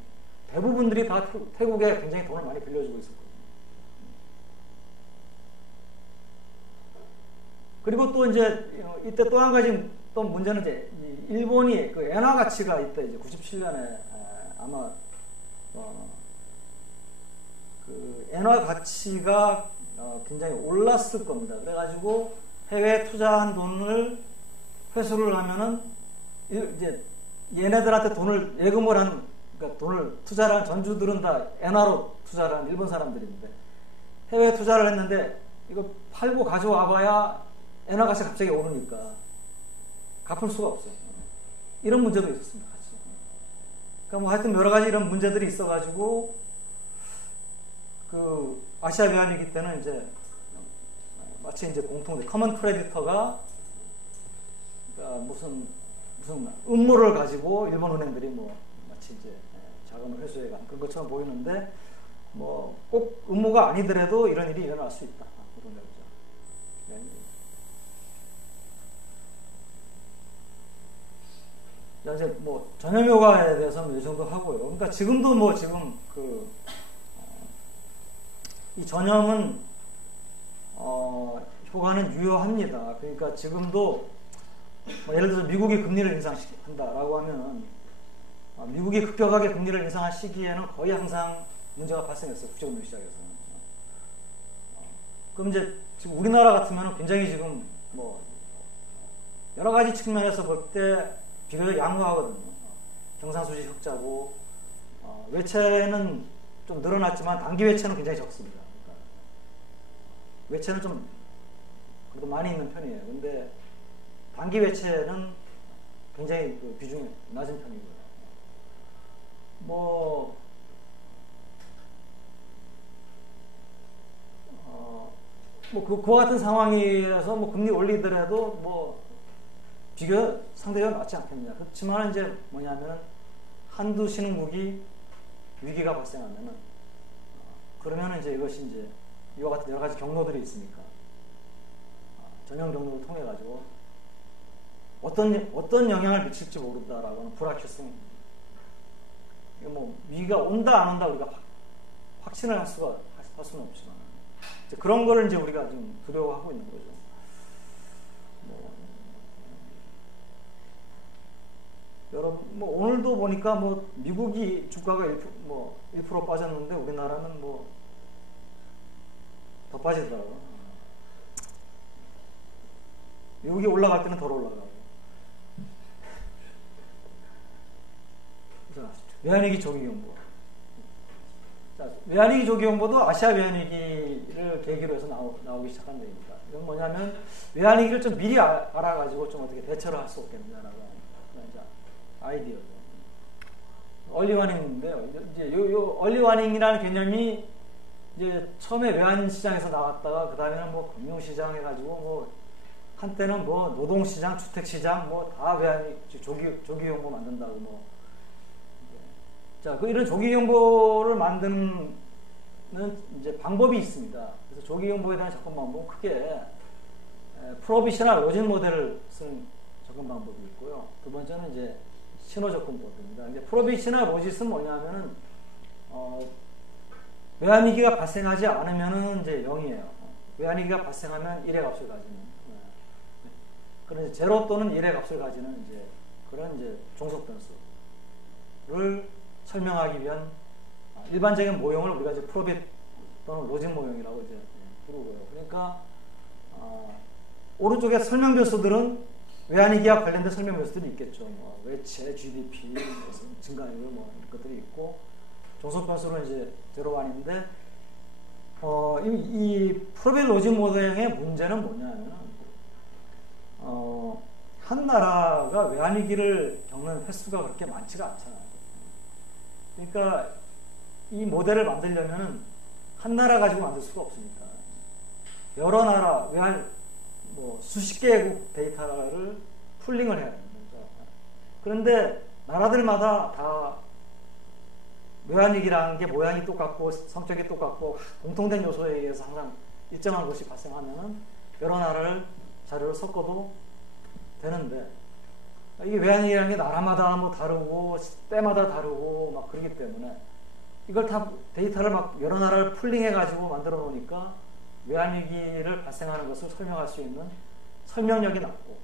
대부분들이 다 태국에 굉장히 돈을 많이 빌려주고 있었거든요. 그리고 또 이제 이때 또 한 가지 또 문제는 이제 일본이 그 엔화 가치가 이때 이제 97년에 아마 그 엔화 가치가 굉장히 올랐을 겁니다. 그래가지고 해외에 투자한 돈을 회수를 하면은 이제 얘네들한테 돈을 예금을 한, 그러니까 돈을 투자를 한 전주들은 다 엔화로 투자를 한 일본 사람들인데, 해외 투자를 했는데 이거 팔고 가져와봐야 엔화 가치가 갑자기 오르니까 갚을 수가 없어요. 이런 문제도 있었습니다. 같이. 그러니까 뭐 하여튼 여러 가지 이런 문제들이 있어가지고 그 아시아 외환위기 때는 이제 마치 이제 커먼 크레디터가 무슨 음모를 가지고 일본 은행들이 뭐 마치 이제 자금을 회수해간 그런 것처럼 보이는데, 뭐 꼭 음모가 아니더라도 이런 일이 일어날 수 있다. 그런 거죠. 네. 이제 뭐 전염효과에 대해서는 이 정도 하고요. 그러니까 지금도 뭐 지금 이 전염은 효과는 유효합니다. 그러니까 지금도 뭐 예를 들어서 미국이 금리를 인상한다라고 하면 미국이 급격하게 금리를 인상한 시기에는 거의 항상 문제가 발생했어요. 국제금융 시장에서는. 그럼 이제 지금 우리나라 같으면 굉장히 지금 뭐 여러 가지 측면에서 볼 때 비교적 양호하거든요. 경상수지 흑자고 외채는 좀 늘어났지만 단기 외채는 굉장히 적습니다. 그러니까 외채는 좀 그래도 많이 있는 편이에요. 근데 단기 외채는 굉장히 그 비중이 낮은 편이고요. 그와 같은 상황에서 뭐 금리 올리더라도 뭐 비교 상대가 맞지 않겠냐. 그렇지만 이제 뭐냐면 한두 신흥국이 위기가 발생하면은 그러면은 이제 이것이 이제 이와 같은 여러 가지 경로들이 있으니까 전형 경로를 통해 가지고 어떤 영향을 미칠지 모른다라고 하는 불확실성. 뭐 위기가 온다 안 온다 우리가 확신을 할 수는 없지만 이제 그런 거를 이제 우리가 지금 두려워하고 있는 거죠. 여러분 뭐 오늘도 보니까 뭐 미국이 주가가 1% 빠졌는데 우리나라는 뭐 더 빠지더라고요. 미국이 올라갈 때는 덜 올라가고. 자, 외환위기 조기경보. 자, 외환위기 조기경보도 아시아 외환위기를 계기로 해서 나오기 시작한 겁니다. 이건 뭐냐면 외환위기를 좀 미리 알아가지고 좀 어떻게 대처를 할 수 없겠느냐라고 하는 아이디어죠. 얼리와닝인데요. 이제 요 얼리와닝이라는 개념이 이제 처음에 외환 시장에서 나왔다가 그 다음에는 뭐 금융 시장 해가지고 뭐 한때는 뭐 노동 시장, 주택 시장 뭐 다 외환 조기 경보 만든다고 뭐. 자, 이런 조기 경보를 만드는 이제 방법이 있습니다. 그래서 조기 경보에 대한 접근 방법은 크게 프로비셔널 로진 모델을 쓰는 접근 방법이 있고요. 두 번째는 이제 신호 접근법입니다. 이제 프로비셔널 로짓은 뭐냐면은 외환위기가 발생하지 않으면은 이제 0이에요. 외환위기가 발생하면 1의 값을 가지는. 그런 제로 또는 1의 값을 가지는 이제 그런 이제 종속 변수를 설명하기 위한 일반적인 모형을 우리가 이제 프로빗 또는 로진 모형이라고 이제 부르고요. 그러니까 오른쪽에 설명 변수들은 외환위기와 관련된 설명 변수들이 있겠죠. 뭐 외채, GDP, 증가율 뭐 이런 것들이 있고 종속 변수는 이제 제로완인데 이 프로빗 로진 모델의 문제는 뭐냐면 한 나라가 외환위기를 겪는 횟수가 그렇게 많지가 않잖아요. 그러니까 이 모델을 만들려면 한 나라 가지고 만들 수가 없으니까 여러 나라 수십 개국 데이터를 풀링을 해야 됩니다. 그런데 나라들마다 다 외환위기라는 게 모양이 똑같고 성격이 똑같고 공통된 요소에 의해서 항상 일정한 것이 발생하면은 여러 나라를 자료를 섞어도 되는데 이게 외환위기라는 게 나라마다 뭐 다르고 때마다 다르고 막 그러기 때문에 이걸 다 데이터를 막 여러 나라를 풀링해 가지고 만들어 놓으니까 외환위기를 발생하는 것을 설명할 수 있는 설명력이 낮고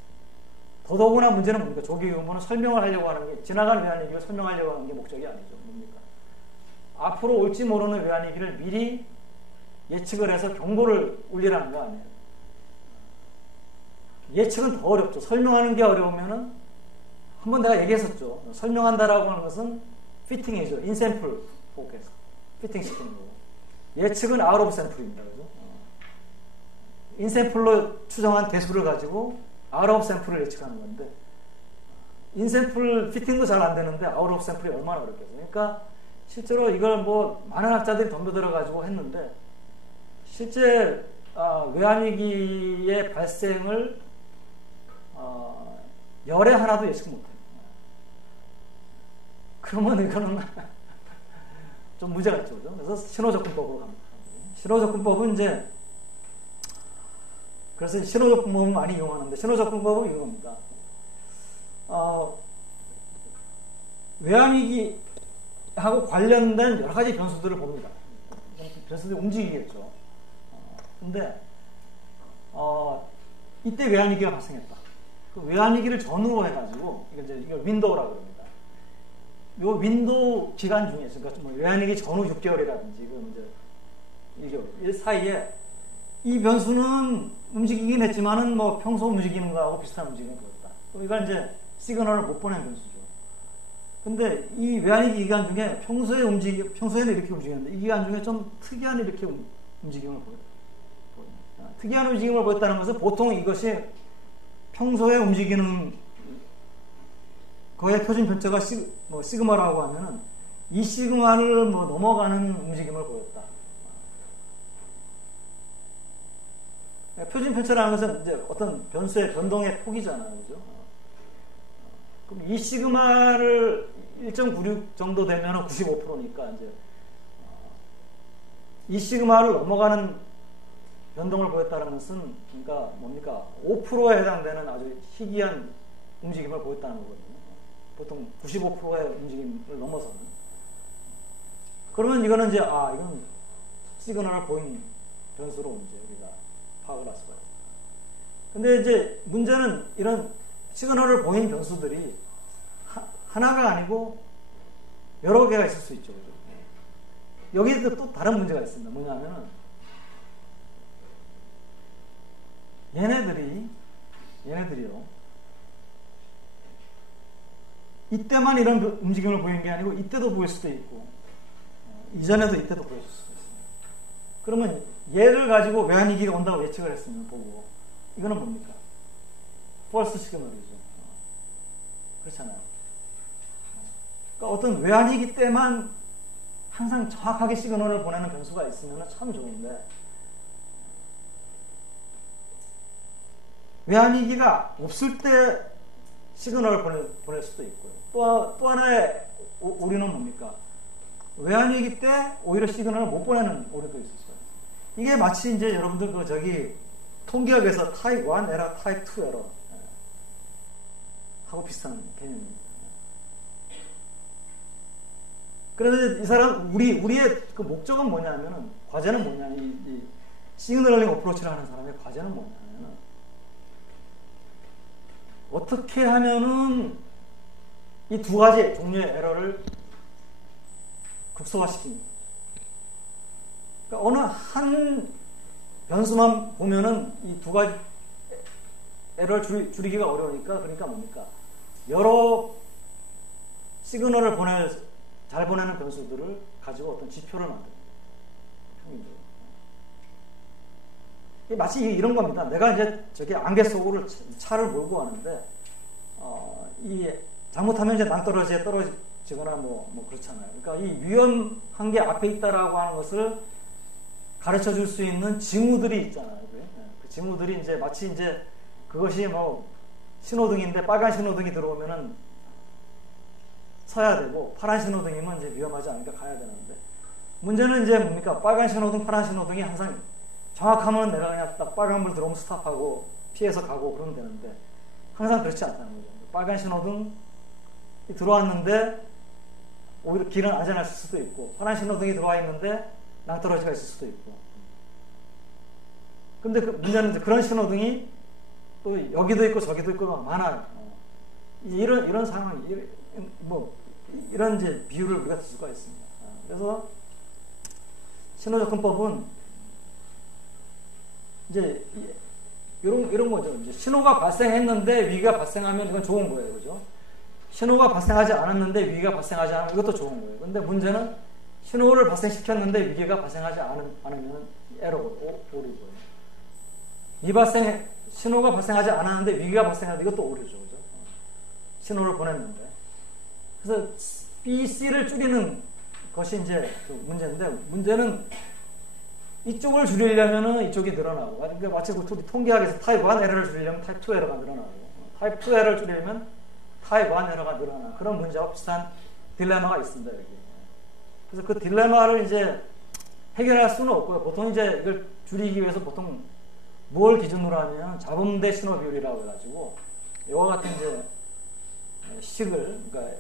더더구나 문제는 뭡니까? 조기경보는 설명을 하려고 하는 게 지나간 외환위기를 설명하려고 하는 게 목적이 아니죠. 뭡니까? 앞으로 올지 모르는 외환위기를 미리 예측을 해서 경보를 울리라는 거 아니에요. 예측은 더 어렵죠. 설명하는 게 어려우면은 한번 내가 얘기했었죠. 설명한다라고 하는 것은 피팅이죠. 인샘플 포켓에서 피팅 시키는 거고. 예측은 아웃 오브 샘플입니다. 그죠? 인샘플로 추정한 대수를 가지고 아웃 오브 샘플을 예측하는 건데 인샘플 피팅도 잘 안 되는데 아웃 오브 샘플이 얼마나 어렵겠어요. 그러니까 실제로 이걸 뭐 많은 학자들이 덤벼들어 가지고 했는데 실제 외환위기의 발생을 열에 하나도 예측 못해요. 그러면 이거는 좀 문제가 있죠. 그래서 신호접근법으로 갑니다. 신호접근법은 이제 그래서 신호접근법은 많이 이용하는데 신호접근법은 이겁니다. 외환위기하고 관련된 여러 가지 변수들을 봅니다. 변수들이 움직이겠죠. 근데 이때 외환위기가 발생했다. 그 외환위기를 전후로 해가지고, 이걸 윈도우라고 합니다. 요 윈도우 기간 중에, 그러니까 뭐 외환위기 전후 6개월이라든지, 이게 이 사이에 이 변수는 움직이긴 했지만은 뭐 평소 움직이는 거하고 비슷한 움직임을 보였다. 이건 이제 시그널을 못 보낸 변수죠. 근데 이 외환위기 기간 중에 평소에는 이렇게 움직였는데 이 기간 중에 좀 특이한 이렇게 움직임을 보였다. 특이한 움직임을 보였다는 것은 보통 이것이 평소에 움직이는 거의 표준 편차가 시그마라고 하면은 이 시그마를 뭐 넘어가는 움직임을 보였다. 표준 편차라는 것은 이제 어떤 변수의 변동의 폭이잖아요, 그죠? 그럼 이 시그마를 1.96 정도 되면 95%니까 이제 이 시그마를 넘어가는 변동을 보였다는 것은 그러니까 뭡니까? 5%에 해당되는 아주 희귀한 움직임을 보였다는 거거든요. 보통 95%의 움직임을 넘어서는. 그러면 이거는 이제 이건 시그널을 보인 변수로 이제 우리가 파악을 할 수가 있습니다. 근데 이제 문제는 이런 시그널을 보인 변수들이 하나가 아니고 여러 개가 있을 수 있죠. 그죠? 여기에도 또 다른 문제가 있습니다. 뭐냐면은 얘네들이요. 이때만 이런 움직임을 보이는 게 아니고 이때도 보일 수도 있고 이전에도 이때도 보일 수도 있습니다. 그러면 얘를 가지고 외환위기가 온다고 예측을 했으면 보고 이거는 뭡니까? 펄스 시그널이죠. 그렇잖아요. 그러니까 어떤 외환위기 때만 항상 정확하게 시그널을 보내는 변수가 있으면 참 좋은데 외환위기가 없을 때 시그널을 보낼 수도 있고요. 또 하나의 오류는 뭡니까? 외환위기 때 오히려 시그널을 못 보내는 오류도 있었어요. 이게 마치 이제 여러분들 통계학에서 타입 1 에러, 타입 2 에러 하고 비슷한 개념입니다. 그래서 이 사람 우리의 그 목적은 뭐냐면은 과제는 뭐냐면 이 시그널링 어프로치를 하는 사람의 과제는 뭐냐면은 어떻게 하면은 이 두 가지 종류의 에러를 극소화시킵니다. 그러니까 어느 한 변수만 보면은 이 두 가지 에러를 줄이기가 어려우니까 그러니까 뭡니까? 여러 시그널을 잘 보내는 변수들을 가지고 어떤 지표를 만듭니다. 마치 이런 겁니다. 내가 이제 저기 안개 속으로 차를 몰고 가는데, 이 잘못하면 이제 낭떠러지에 떨어지거나 뭐 그렇잖아요. 그러니까 이 위험한 게 앞에 있다라고 하는 것을 가르쳐 줄 수 있는 징후들이 있잖아요. 그 징후들이 이제 마치 이제 그것이 뭐 신호등인데 빨간 신호등이 들어오면은 서야 되고 파란 신호등이면 이제 위험하지 않으니까 가야 되는데 문제는 이제 뭡니까? 빨간 신호등, 파란 신호등이 항상 정확하면 내가 그냥 딱 빨간불 들어오면 스탑하고 피해서 가고 그러면 되는데 항상 그렇지 않다는 거죠. 빨간 신호등이 들어왔는데 오히려 길은 안전할 수도 있고 파란 신호등이 들어와 있는데 낭떠러지가 있을 수도 있고 근데 문제는 이제 그런 신호등이 또 여기도 있고 저기도 있고 막 많아요. 이런 상황, 이런 이제 비유를 우리가 들 수가 있습니다. 그래서 신호접근법은 이제 이런 거죠. 이제 신호가 발생했는데 위기가 발생하면 이건 좋은 거예요, 그죠? 신호가 발생하지 않았는데 위기가 발생하지 않으면 이것도 좋은 거예요. 근데 문제는 신호를 발생시켰는데 위기가 발생하지 않으면 에러고 오류고요. 신호가 발생하지 않았는데 위기가 발생하는데 이것도 오류죠, 그죠? 신호를 보냈는데. 그래서 B, C를 줄이는 것이 이제 그 문제인데, 문제는 이쪽을 줄이려면은 이쪽이 늘어나고, 그러니까 마치 우리 통계학에서 타입 1 에러를 줄이려면 타입 2 에러가 늘어나고, 타입 2 에러를 줄이려면 타입 1 에러가 늘어나. 그런 문제와 비슷한 딜레마가 있습니다, 여기. 그래서 그 딜레마를 이제 해결할 수는 없고요. 보통 이제 이걸 줄이기 위해서 보통 뭘 기준으로 하면 잡음 대 신호 비율이라고 해가지고, 이와 같은 이제 식을, 그러니까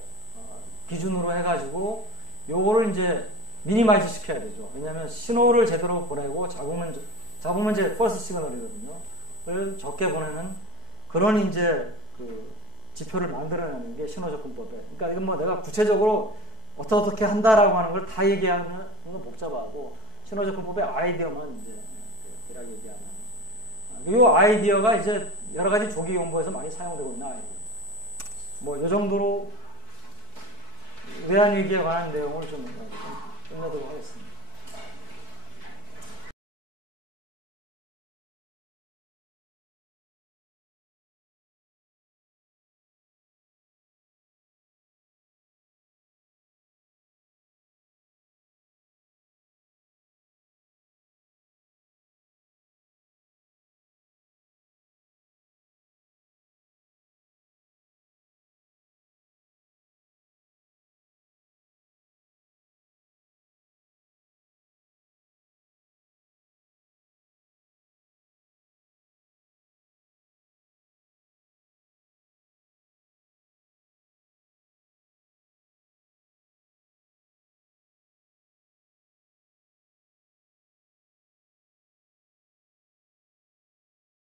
기준으로 해가지고, 요거를 이제 미니마이즈 시켜야 되죠. 왜냐하면 신호를 제대로 보내고 잡으면 이제 퍼스트 시그널이거든요. 적게 보내는 그런 이제 그 지표를 만들어내는 게 신호접근법에. 그러니까 이건 뭐 내가 구체적으로 어떻게 한다라고 하는 걸 다 얘기하면 이건 복잡하고 신호접근법의 아이디어만 이제 대략 얘기하면 이 아이디어가 이제 여러 가지 조기 공부에서 많이 사용되고 있는 아이디어. 뭐 이 정도로 외환위기에 관한 내용을 좀